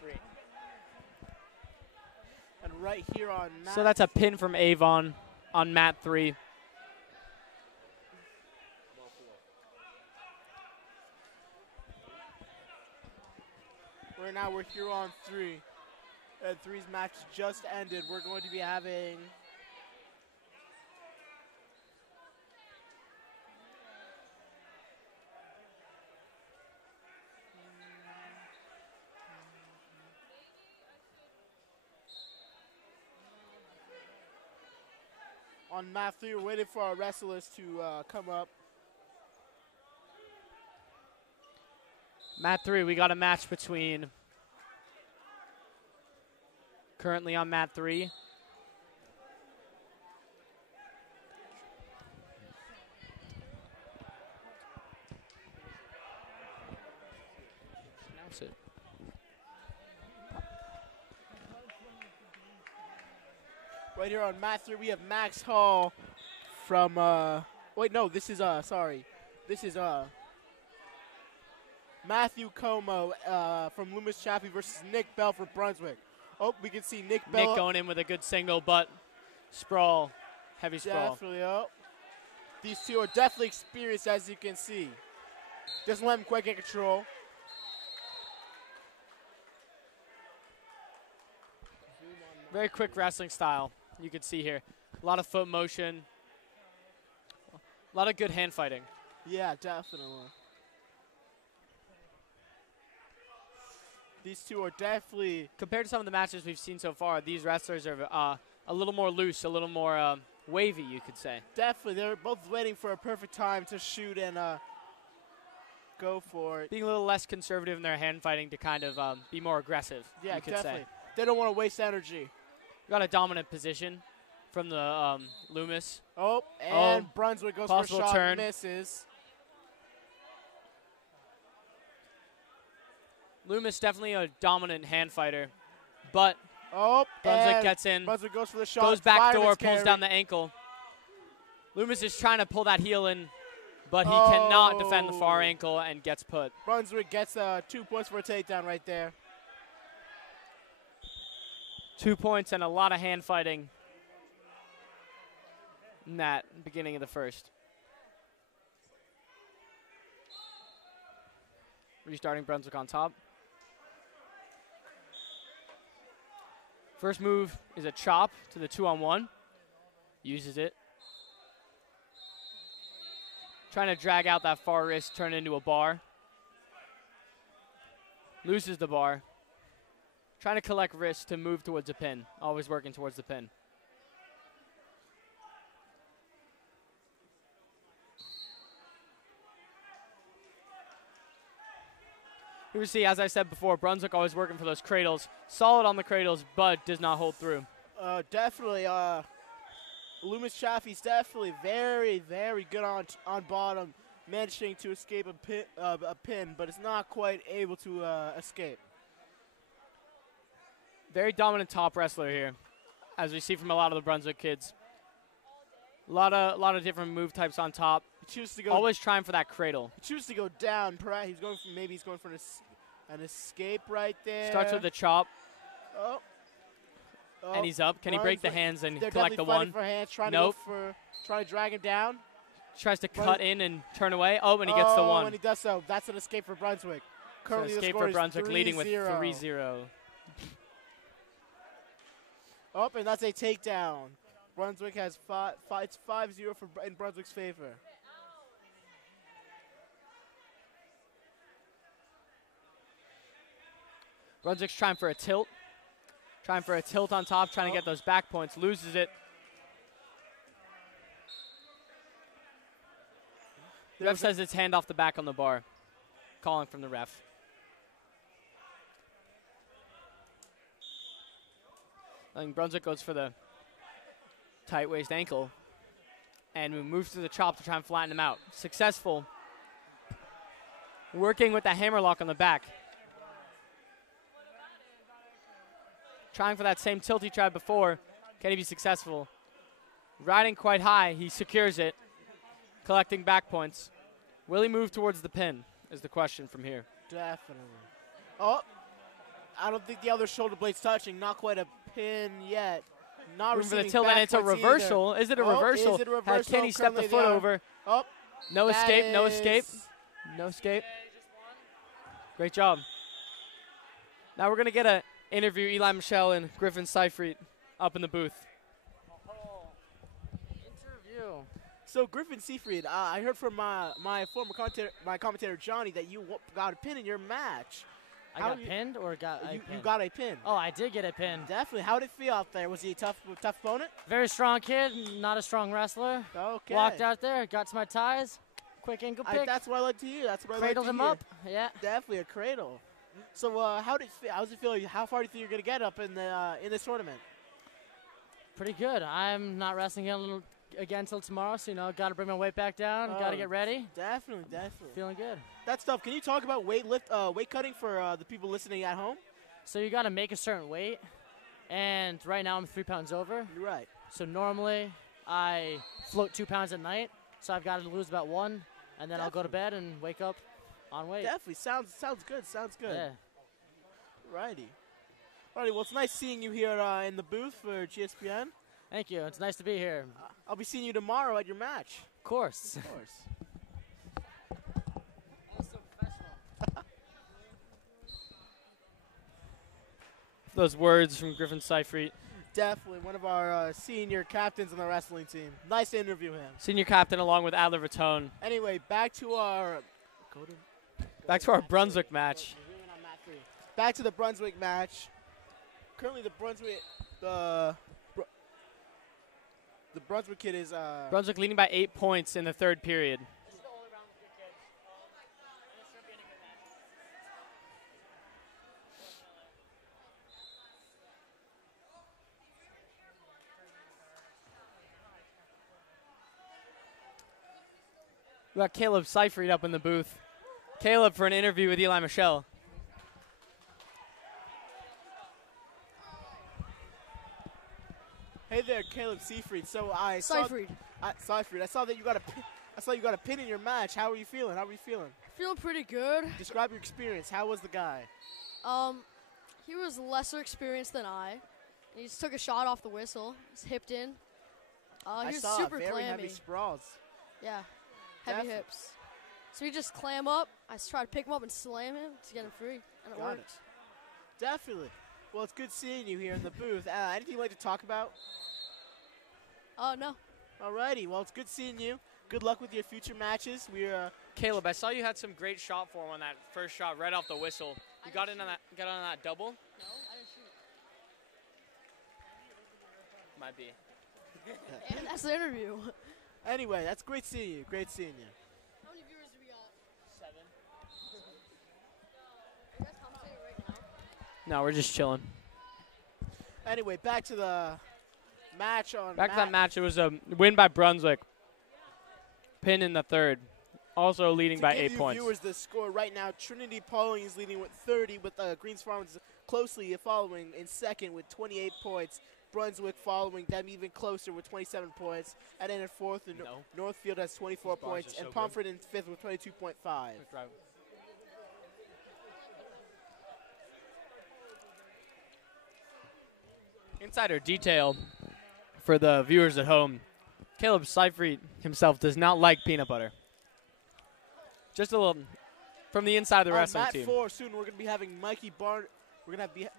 3. and right here on mat. So that's a pin from Avon on mat 3. Right now we're here on 3. And 3's match just ended. We're going to be having on mat 3. We're waiting for our wrestlers to come up. Mat 3, we got a match between, currently on mat 3, announce it. Right here on mat 3, we have Max Hall from, wait, no, this is, sorry. This is, Matthew Como from Loomis Chaffee versus Nick Bell for Brunswick. Oh, we can see Nick Bell. Nick going in with a good single, but sprawl, heavy sprawl. Definitely, oh. These two are definitely experienced, as you can see. Doesn't let him quite get control. Very quick wrestling style, you can see here. A lot of foot motion, a lot of good hand fighting. Yeah, definitely. These two are definitely Compared to some of the matches we've seen so far, these wrestlers are a little more loose, a little more wavy, you could say. they're both waiting for a perfect time to shoot and go for it. Being a little less conservative in their hand fighting to kind of be more aggressive, Yeah, you could definitely. say. They don't want to waste energy. Got a dominant position from the Loomis. Oh, and Brunswick goes for a possible shot, turn. misses. Loomis definitely a dominant hand fighter, but Oh, Brunswick and gets in, Brunswick goes for the shot. goes back door, fireman's pulls carry. down the ankle. Loomis is trying to pull that heel in, but he cannot defend the far Oh. ankle and gets put. Brunswick gets 2 points for a takedown right there. 2 points and a lot of hand fighting in that beginning of the first. Restarting Brunswick on top. First move is a chop to the 2-on-1. Uses it. Trying to drag out that far wrist, turn it into a bar. Loses the bar. Trying to collect wrist to move towards a pin. Always working towards the pin. Here we see, as I said before, Brunswick always working for those cradles. Solid on the cradles, but does not hold through. Definitely. Loomis Chaffee's definitely very, very good on bottom, managing to escape a pin, but it's not quite able to escape. Very dominant top wrestler here, as we see from a lot of the Brunswick kids. A lot of different move types on top. He chooses to go. Always trying for that cradle. He chooses to go down. He's going for an escape right there. Starts with the chop, Oh. and he's up. Can he break the hands and They're collect the definitely one? fighting for hands, trying Nope. trying to drag him down. Tries to cut in and turn away. Oh, and he gets the one. And he does so. That's an escape for Brunswick. So Currently, the escape score for is Brunswick, leading with 3-0. 3-0. Oh, and that's a takedown. Brunswick has it's 5-0 in Brunswick's favor. Brunswick's trying for a tilt. Trying for a tilt on top, trying to get those back points. Loses it. The ref says it's hand off the back on the bar. Calling from the ref. I think Brunswick goes for the tight waist ankle and moves to the chop to try and flatten him out. Successful. Working with the hammerlock on the back. Trying for that same tilt he tried before. Can he be successful? Riding quite high, he secures it. Collecting back points. Will he move towards the pin is the question from here. Definitely. Oh, I don't think the other shoulder blade's touching. Not quite a pin yet. Not Room for the receiving tilt, back and it's a points reversal. either. Is it a Oh, reversal? is it a reversal? Can he step the Currently foot they are- over? Oh, No that escape, no escape. is- No escape. Great job. Now we're going to get an interview, Eli Michelle and Griffin Seifried up in the booth. Interview. So Griffin Seifried, I heard from my former commentator Johnny that you got a pin in your match. I How got you- pinned or got You pinned? got a pin. Oh, I did get a pin. Definitely. How did it feel out there? Was he a tough opponent? Very strong kid, not a strong wrestler. Okay. Walked out there, got to my ties, quick ankle pick, That's what I like to hear. That's what I like cradled to him hear. up. Yeah. Definitely a cradle. So how does it feel? How far do you think you're gonna get up in this tournament? Pretty good. I'm not wrestling again until tomorrow, so got to bring my weight back down. Got to Oh. get ready. Definitely. Feeling good. That's tough. Can you talk about weight cutting for the people listening at home? So you got to make a certain weight, and right now I'm 3 pounds over. You're right. So normally I float 2 pounds at night, so I've got to lose about 1, and then I'll go to bed and wake up on weight. Definitely. Sounds good. Sounds good. Yeah. Righty. Well, it's nice seeing you here in the booth for GSPN. Thank you. It's nice to be here. I'll be seeing you tomorrow at your match. Of course. Of course. Those words from Griffin Seifried. Definitely one of our senior captains on the wrestling team. Nice to interview him. Senior captain along with Adler Ratone. Anyway, back to our Brunswick match. Back to the Brunswick match. Currently, the Brunswick kid is Brunswick leading by 8 points in the third period. We got Caleb Seifried up in the booth. Caleb for an interview with Eli Michelle. Hey there, Caleb Seifried. So I saw that you got a pin in your match. How are you feeling? Feeling pretty good. Describe your experience. How was the guy? He was lesser experienced than I. He just took a shot off the whistle. He's hipped in. I He was saw super very clammy. heavy sprawls. Yeah, heavy Definitely. hips. So he just clam up. I tried to pick him up and slam him to get him free, and it Got worked. it. Definitely. Well, it's good seeing you here in the booth. Anything you'd like to talk about? No. Alrighty. Well, it's good seeing you. Good luck with your future matches. We're Caleb, I saw you had some great shot form on that first shot right off the whistle. You got on that double? No, I didn't shoot. Might be. And that's the interview. anyway. That's great seeing you. Great seeing you. How many viewers do we got? 7. No, we're just chilling. Anyway, back to the match on Back to that match. It was a win by Brunswick. Pin in the third. Also leading by 8 points. Viewers, the score right now: Trinity Pauling is leading with 30, with Greens Farms closely following in second with 28 points. Brunswick following them even closer with 27 points, and then in fourth, Northfield has 24 points, and Pomfret in fifth with 22.5. Insider detail for the viewers at home: Caleb Seifert himself does not like peanut butter. Just a little from the inside of the wrestling team. Mat 4 soon we're going to be having Mikey Barn. We're going to have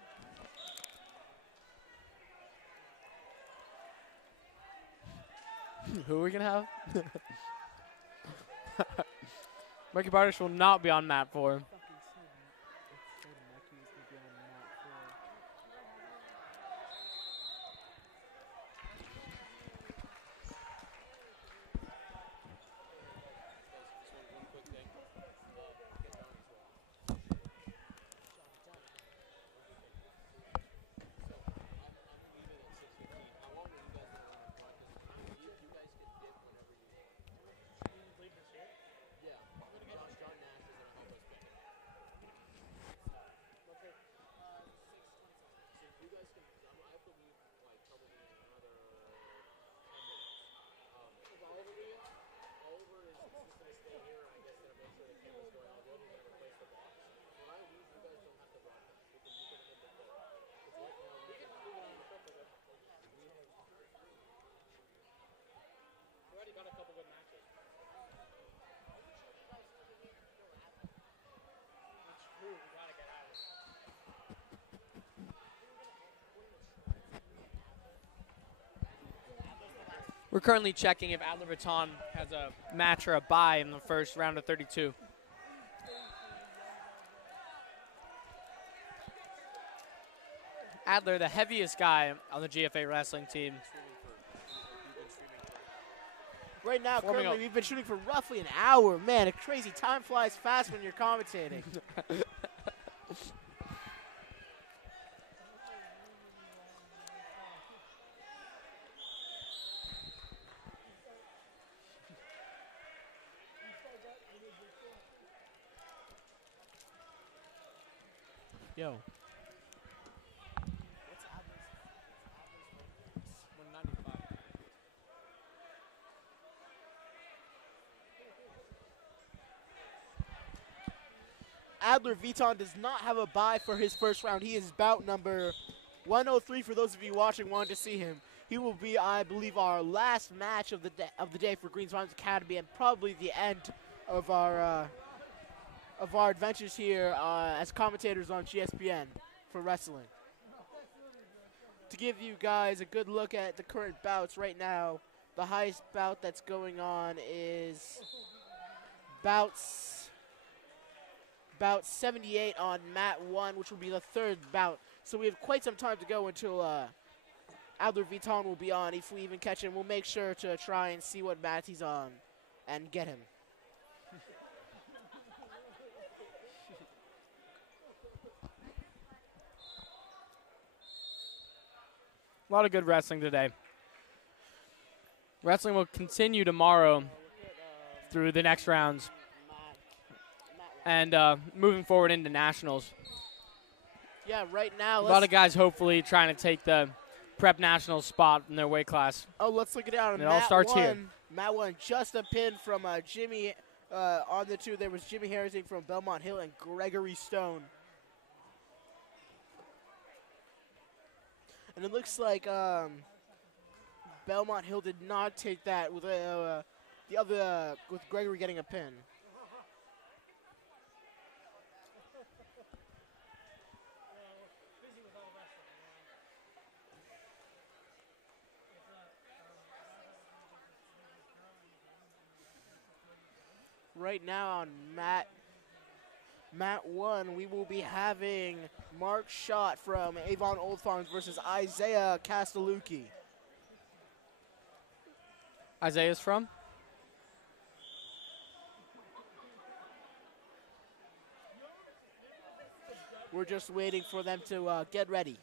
Who are we going to have? Mikey Bartish will not be on mat 4. We're currently checking if Adler Baton has a match or a bye in the first round of 32. Adler, the heaviest guy on the GFA wrestling team. Right now, currently, we've been shooting for roughly an hour. Man, crazy. Time flies fast when you're commentating. Yo. Adler Viton does not have a bye for his first round. He is bout number 103 for those of you watching wanting to see him. He will be, I believe, our last match of the day for Greens Farms Academy, and probably the end of our adventures here as commentators on GSPN for wrestling. To give you guys a good look at the current bouts right now, the highest bout that's going on is bout 78 on mat 1, which will be the third bout. So we have quite some time to go until Adler Viton will be on. If we even catch him, we'll make sure to try and see what mat he's on and get him. A lot of good wrestling today. Wrestling will continue tomorrow through the next rounds and moving forward into nationals. Yeah, right now. A lot of guys hopefully trying to take the prep national spot in their weight class. Oh, let's look at it out. And it all starts here. Mat 1, just a pin from Jimmy on the 2. There was Jimmy Harrison from Belmont Hill and Gregory Stone. And it looks like Belmont Hill did not take that with the other with Gregory getting a pin. Right now on mat 1, we will be having Mark Schott from Avon Old Farms versus Isaiah Castellucci. Isaiah's from? We're just waiting for them to get ready.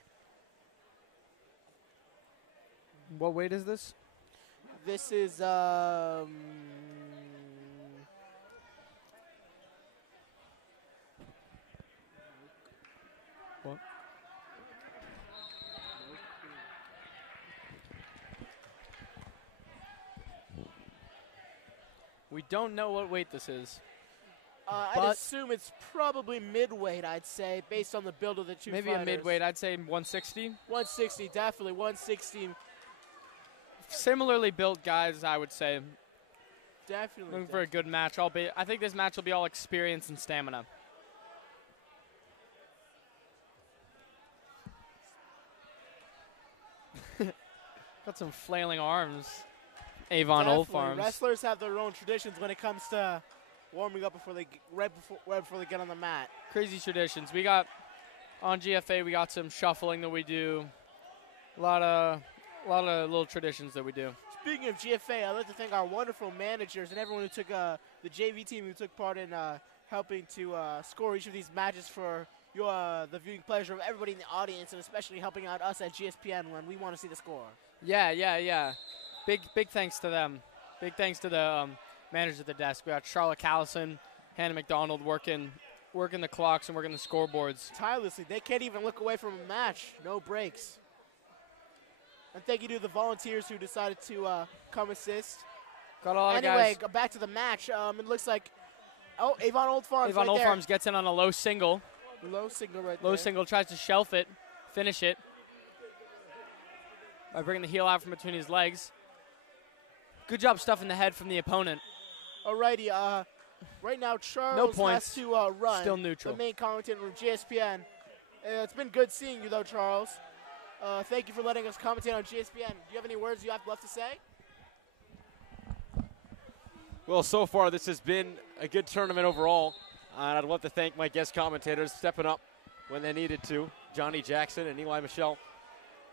What weight is this? This is What? We don't know what weight this is. I'd But- assume it's probably midweight, I'd say, based on the build of the two Maybe fighters. a midweight. I'd say 160. 160, definitely. 160, Similarly built guys, I would say. definitely. Looking for a good match. I think this match will be all experience and stamina. Got some flailing arms. Avon Old Definitely. Farms. Wrestlers have their own traditions when it comes to warming up right before they get on the mat. Crazy traditions. We got on GFA. We got some shuffling that we do. A lot of little traditions that we do. Speaking of GFA, I'd like to thank our wonderful managers and everyone who took the JV team who took part in helping to score each of these matches for the viewing pleasure of everybody in the audience, and especially helping out us at GSPN when we want to see the score. Yeah. Big thanks to them. Big thanks to the managers at the desk. We got Charlotte Callison, Hannah McDonald working the clocks and working the scoreboards. Tirelessly, they can't even look away from a match. No breaks. And thank you to the volunteers who decided to come assist. Got a lot of Anyway, guys. go back to the match. It looks like Avon Old Farms Avon right Old there. Farms gets in on a low single. Low single right Low there. single, tries to shelf it, finish it by bringing the heel out from between his legs. Good job stuffing the head from the opponent. Alrighty, right now Charles No points. has to run. Still neutral. The main commentator from GSPN. It's been good seeing you though, Charles. Thank you for letting us commentate on GSPN. Do you have any words you have left to say? Well, so far this has been a good tournament overall. And I'd love to thank my guest commentators stepping up when they needed to. Johnny Jackson and Eli Michelle.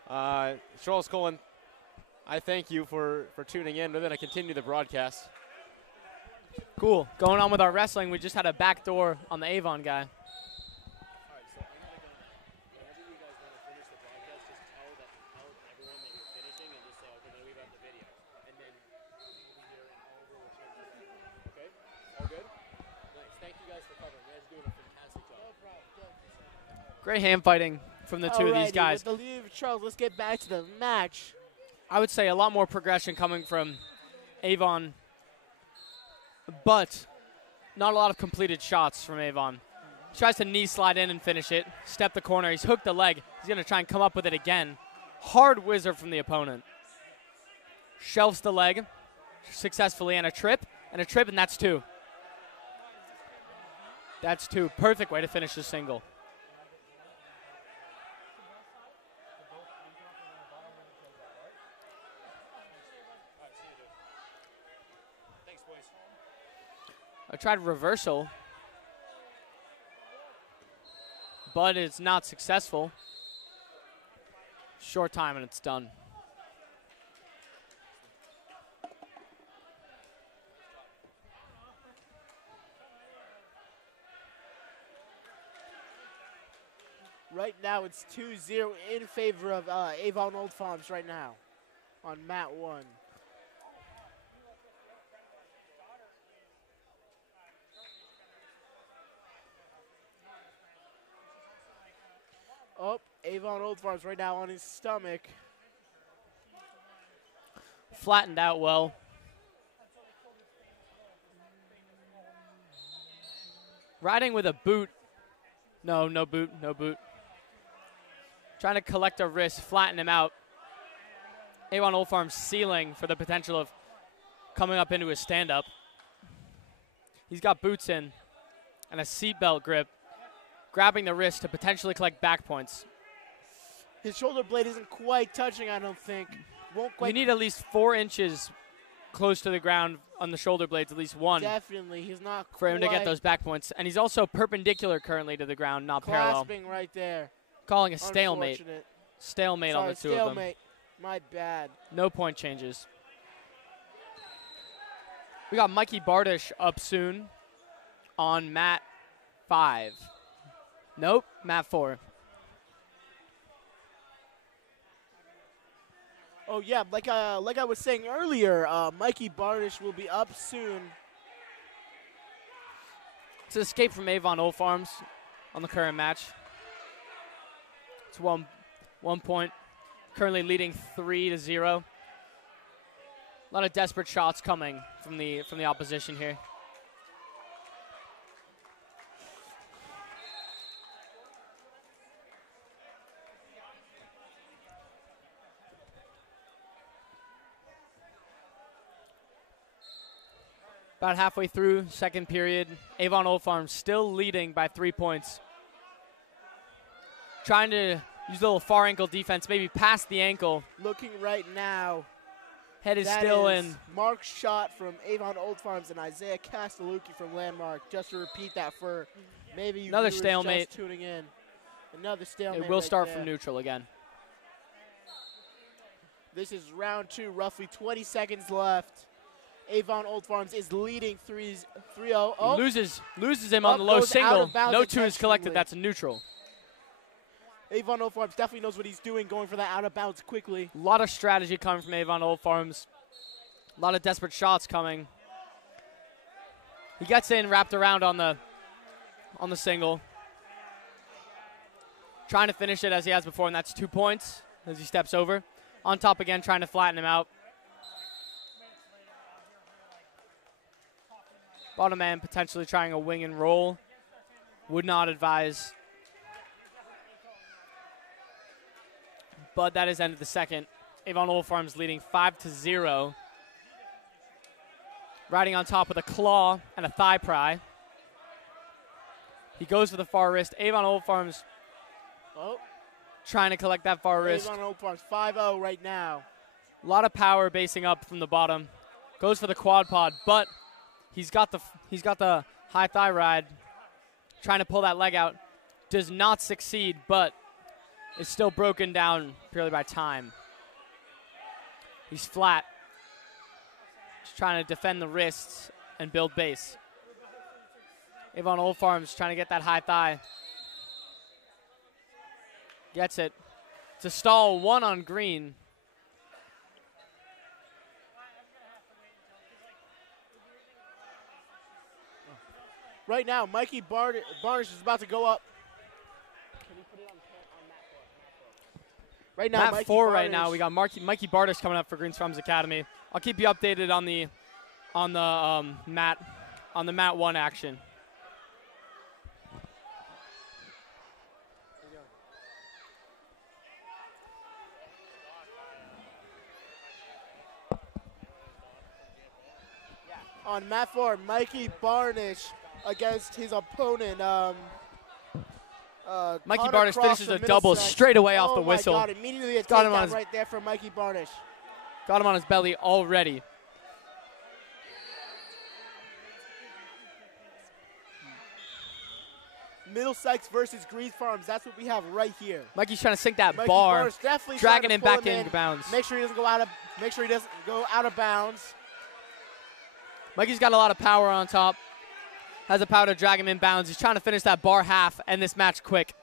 Charles Cullen, I thank you for tuning in. We're going to continue the broadcast. Cool. Going on with our wrestling, we just had a backdoor on the Avon guy. Great hand fighting from the two of these Alrighty, guys. With the lead of Charles, let's get back to the match. I would say a lot more progression coming from Avon, but not a lot of completed shots from Avon. He tries to knee slide in and finish it. Step the corner. He's hooked the leg. He's going to try and come up with it again. Hard whizzer from the opponent. Shelves the leg successfully, and a trip, and that's two. That's two. Perfect way to finish the single. I tried reversal, but it's not successful. Short time and it's done. Right now it's 2-0 in favor of Avon Old Farms right now on mat 1. Oh, Avon Old Farms right now on his stomach. Flattened out well. Riding with a boot. No boot. Trying to collect a wrist, flatten him out. Avon Old Farms ceiling for the potential of coming up into his stand-up. He's got boots in and a seatbelt grip, grabbing the wrist to potentially collect back points. His shoulder blade isn't quite touching, I don't think. Won't quite. You need at least 4 inches close to the ground on the shoulder blades, at least one, Definitely, he's not for him to get quite those back points. And he's also perpendicular currently to the ground, not parallel. clasping right there. Calling a stalemate. Unfortunate. Stalemate on Sorry, the two of them. stalemate. My bad. No point changes. We got Mikey Bardish up soon on mat 5. Nope, mat 4. Oh yeah, like I was saying earlier, Mikey Barnish will be up soon. It's an escape from Avon Old Farms on the current match. It's 1 point. Currently leading 3-0. A lot of desperate shots coming from the opposition here. About halfway through second period, Avon Old Farms still leading by 3 points. Trying to use a little far ankle defense, maybe past the ankle. Looking right now. Head is That still is in. Mark's shot from Avon Old Farms and Isaiah Castellucci from Landmark. Just to repeat that for maybe you Another viewers stalemate. just tuning in. Another stalemate. It will right start there. from neutral again. This is round 2, roughly 20 seconds left. Avon Old Farms is leading 3-0. Oh, Loses him Up on the low goes out single. of bounds No 2 is collected. intentionally. That's a neutral. Avon Old Farms definitely knows what he's doing, going for that out of bounds quickly. A lot of strategy coming from Avon Old Farms. A lot of desperate shots coming. He gets in, wrapped around on the single. Trying to finish it as he has before, and that's 2 points as he steps over. On top again, trying to flatten him out. Bottom man potentially trying a wing and roll. Would not advise. But that is end of the second. Avon Old Farms leading 5-0. Riding on top with a claw and a thigh pry. He goes for the far wrist. Avon Old Farms Oh, trying to collect that far wrist. Avon Old Farms 5-0 right now. A lot of power basing up from the bottom. Goes for the quad pod, but he's got the high thigh ride. Trying to pull that leg out. Does not succeed, but is still broken down purely by time. He's flat. Just trying to defend the wrists and build base. Avon Old Farms trying to get that high thigh. Gets it. It's a stall, 1 on green. Right now, Mikey Barnish is about to go up. Right now, Mat Mikey 4 right Barnish- now. We got Mikey Bartish coming up for Greens Farms Academy. I'll keep you updated on the mat 1 action. On mat 4, Mikey Barnish against his opponent. Mikey Connor Bartish Cross finishes from a double Middlesex. straight away off the Oh whistle. my God, immediately a Got him on takedown his- right there from Mikey Barnish. Got him on his belly already. Middlesex versus Greens Farms. That's what we have right here. Mikey's trying to sink that Mikey bar, Barnish definitely dragging trying him to pull back into bounds. Make sure he doesn't go out of bounds. Mikey's got a lot of power on top. Has the power to drag him in bounds. He's trying to finish that bar half and this match quick.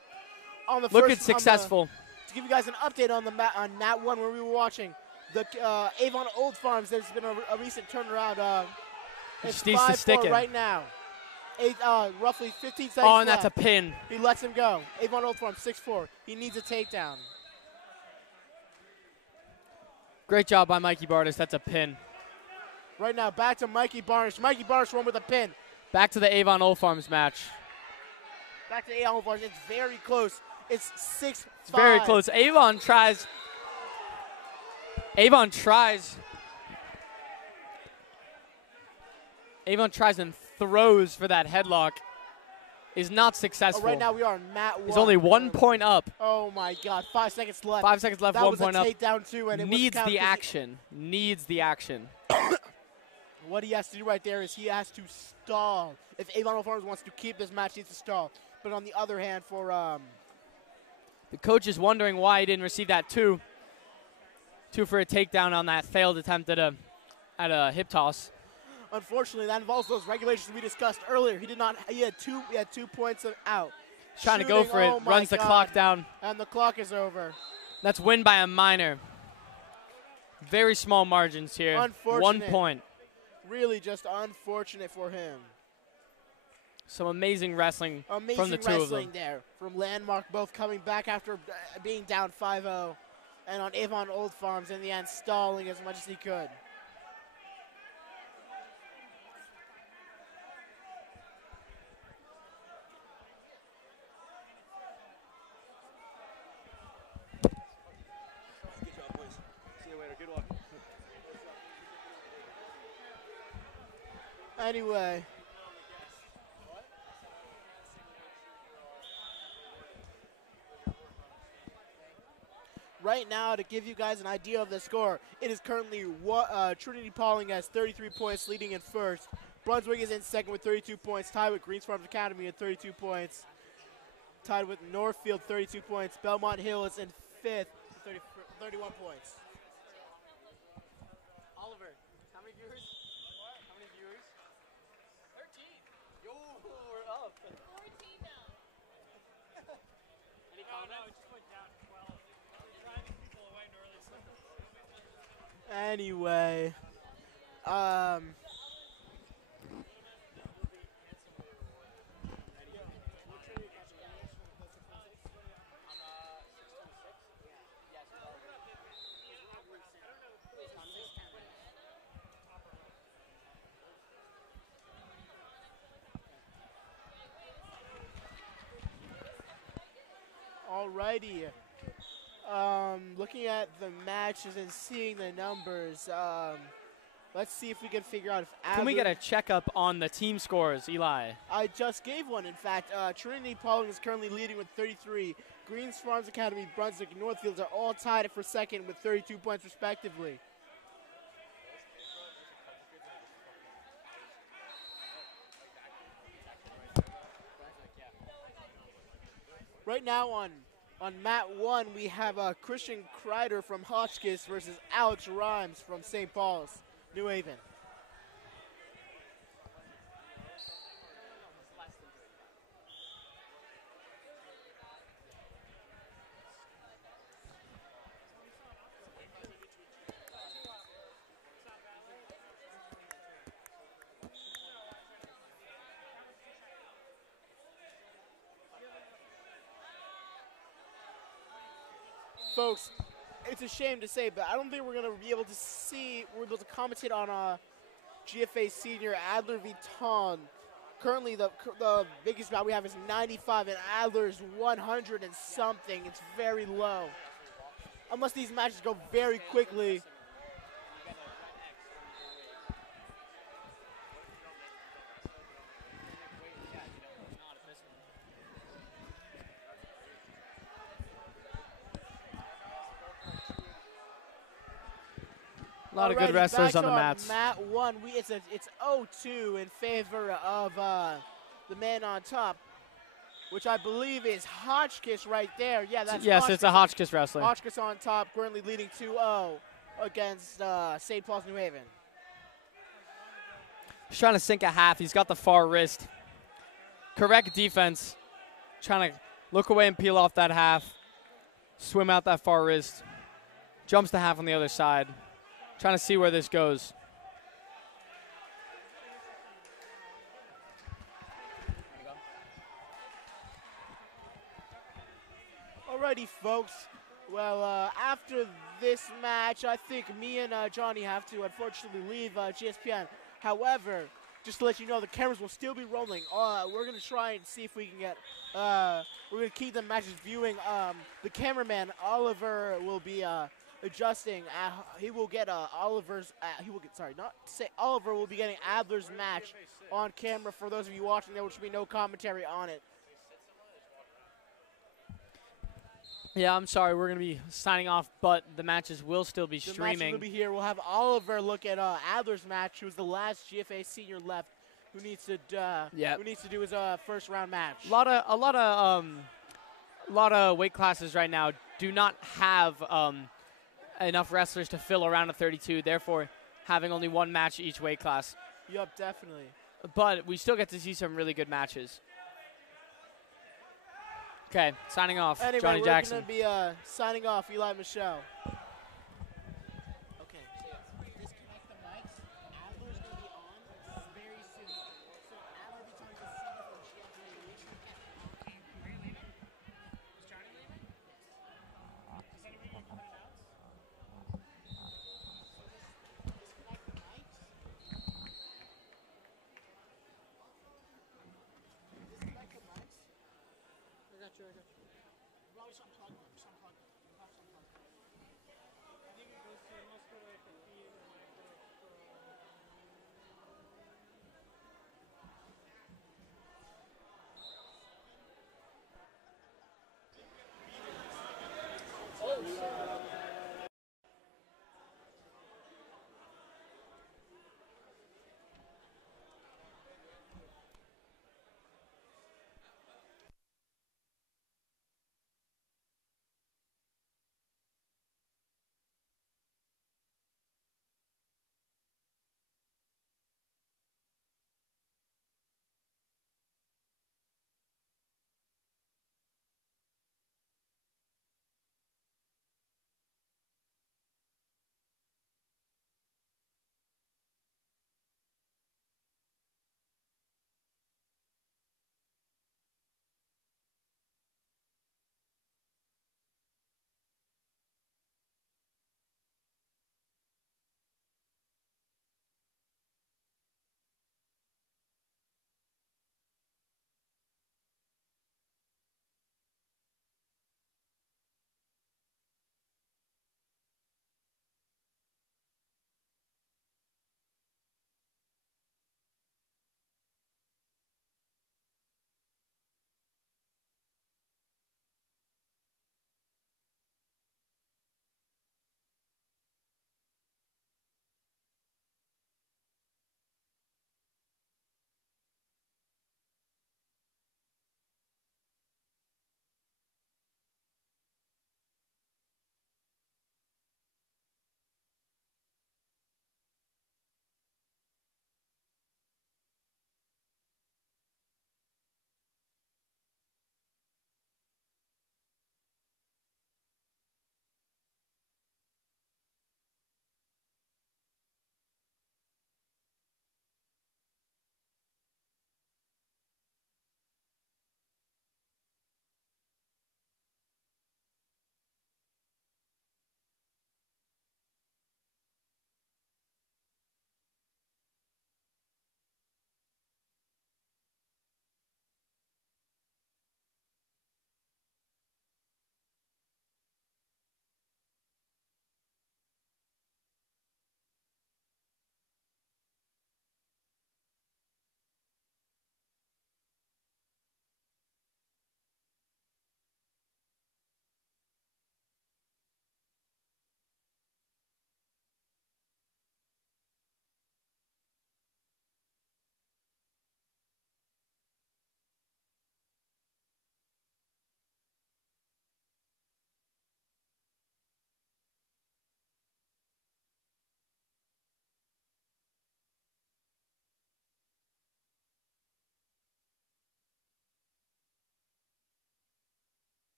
On the Looking first, successful. To give you guys an update on on Nat 1 where we were watching, the Avon Old Farms, there's been a recent turnaround. It's Just needs to 5-4 stick it. right now. Roughly 15 seconds Oh, and that's a left. pin. He lets him go. Avon Old Farms 6-4. He needs a takedown. Great job by Mikey Bartish. That's a pin. Right now, back to Mikey Barnish. Mikey Barnish won with a pin. Back to the Avon Old Farms match. Back to Avon Old Farms. It's very close. It's 6-5. It's very close. Avon tries and throws for that headlock. Is not successful. Right now we are on mat 1. He's only 1 point up. Oh my God! 5 seconds left. 5 seconds left, that 1 was point a up. takedown too, and it Needs was the action. Needs the action. What he has to do right there is he has to stall. If Avon Old Farms wants to keep this match, he needs to stall. But on the other hand, for The coach is wondering why he didn't receive that 2. 2 for a takedown on that failed attempt at a hip toss. unfortunately, that involves those regulations we discussed earlier. He did not. He had 2 points out. Trying to go for it. Oh my Runs the God. clock down. And the clock is over. That's win by a minor. Very small margins here. 1 Unfortunate. point. Really just unfortunate for him. Some amazing wrestling Amazing from the two of wrestling them. there from Landmark, both coming back after being down 5-0. And on Avon Old Farms in the end, stalling as much as he could. Anyway. Right now, to give you guys an idea of the score, it is currently Trinity Pauling has 33 points, leading in first. Brunswick is in second with 32 points, tied with Greens Farms Academy at 32 points. Tied with Northfield, 32 points. Belmont Hill is in fifth, 31 points. Oliver, how many viewers? How many viewers? 13. Yo, we're up. 14 now. Any comments? No, it just went down to 12. Driving people away in early seconds. Anyway, alrighty. Looking at the matches and seeing the numbers, let's see if we can figure out if Can we get a checkup on the team scores, Eli? I just gave one, in fact. Trinity Pauling is currently leading with 33. Greens Farms Academy, Brunswick, and Northfields are all tied for second with 32 points respectively. Right now on mat 1, we have Christian Kreider from Hotchkiss versus Alex Rhymes from St. Paul's, New Haven. Folks, it's a shame to say, but I don't think we're going to be able to commentate on GFA senior Adler Vuitton. Currently, the biggest bout we have is 95, and Adler's 100 and something. It's very low. Unless these matches go very quickly. A lot of good wrestlers on the mats. Mat 1, it's 0-2 in favor of the man on top, which I believe is Hotchkiss right there. Yeah, that's yes, Hotchkiss. it's a Hotchkiss wrestler. Hotchkiss on top, currently leading 2-0 against St. Paul's New Haven. He's trying to sink a half. He's got the far wrist. Correct defense. Trying to look away and peel off that half. Swim out that far wrist. Jumps the half on the other side. Trying to see where this goes. Alrighty, folks. Well, after this match, I think me and Johnny have to unfortunately leave GSPN. However, just to let you know, the cameras will still be rolling. We're going to try and see if we can get, we're going to keep the matches viewing. The cameraman, Oliver, will be adjusting. He will get Oliver will be getting Adler's match on camera. For those of you watching, there will be no commentary on it. Yeah, I'm sorry. We're going to be signing off, but the matches will still be The streaming. matches will be here. We'll have Oliver look at Adler's match, who's the last GFA senior left, who needs to do his first round match. A lot of weight classes right now do not have enough wrestlers to fill around a 32. Therefore, having only one match each weight class. Yup, definitely. But we still get to see some really good matches. Okay, signing off. Anyway, Johnny we're Jackson. going to be signing off. Eli Michelle. Okay. Disconnect the mics. Adler's going to be on very soon. So Adler will be talking to Steve from GFA. Make sure you get on. Are you leaving? Is Johnny leaving? Yes. Does anybody want to come and announce? So disconnect the mics. Disconnect the mics. I got you.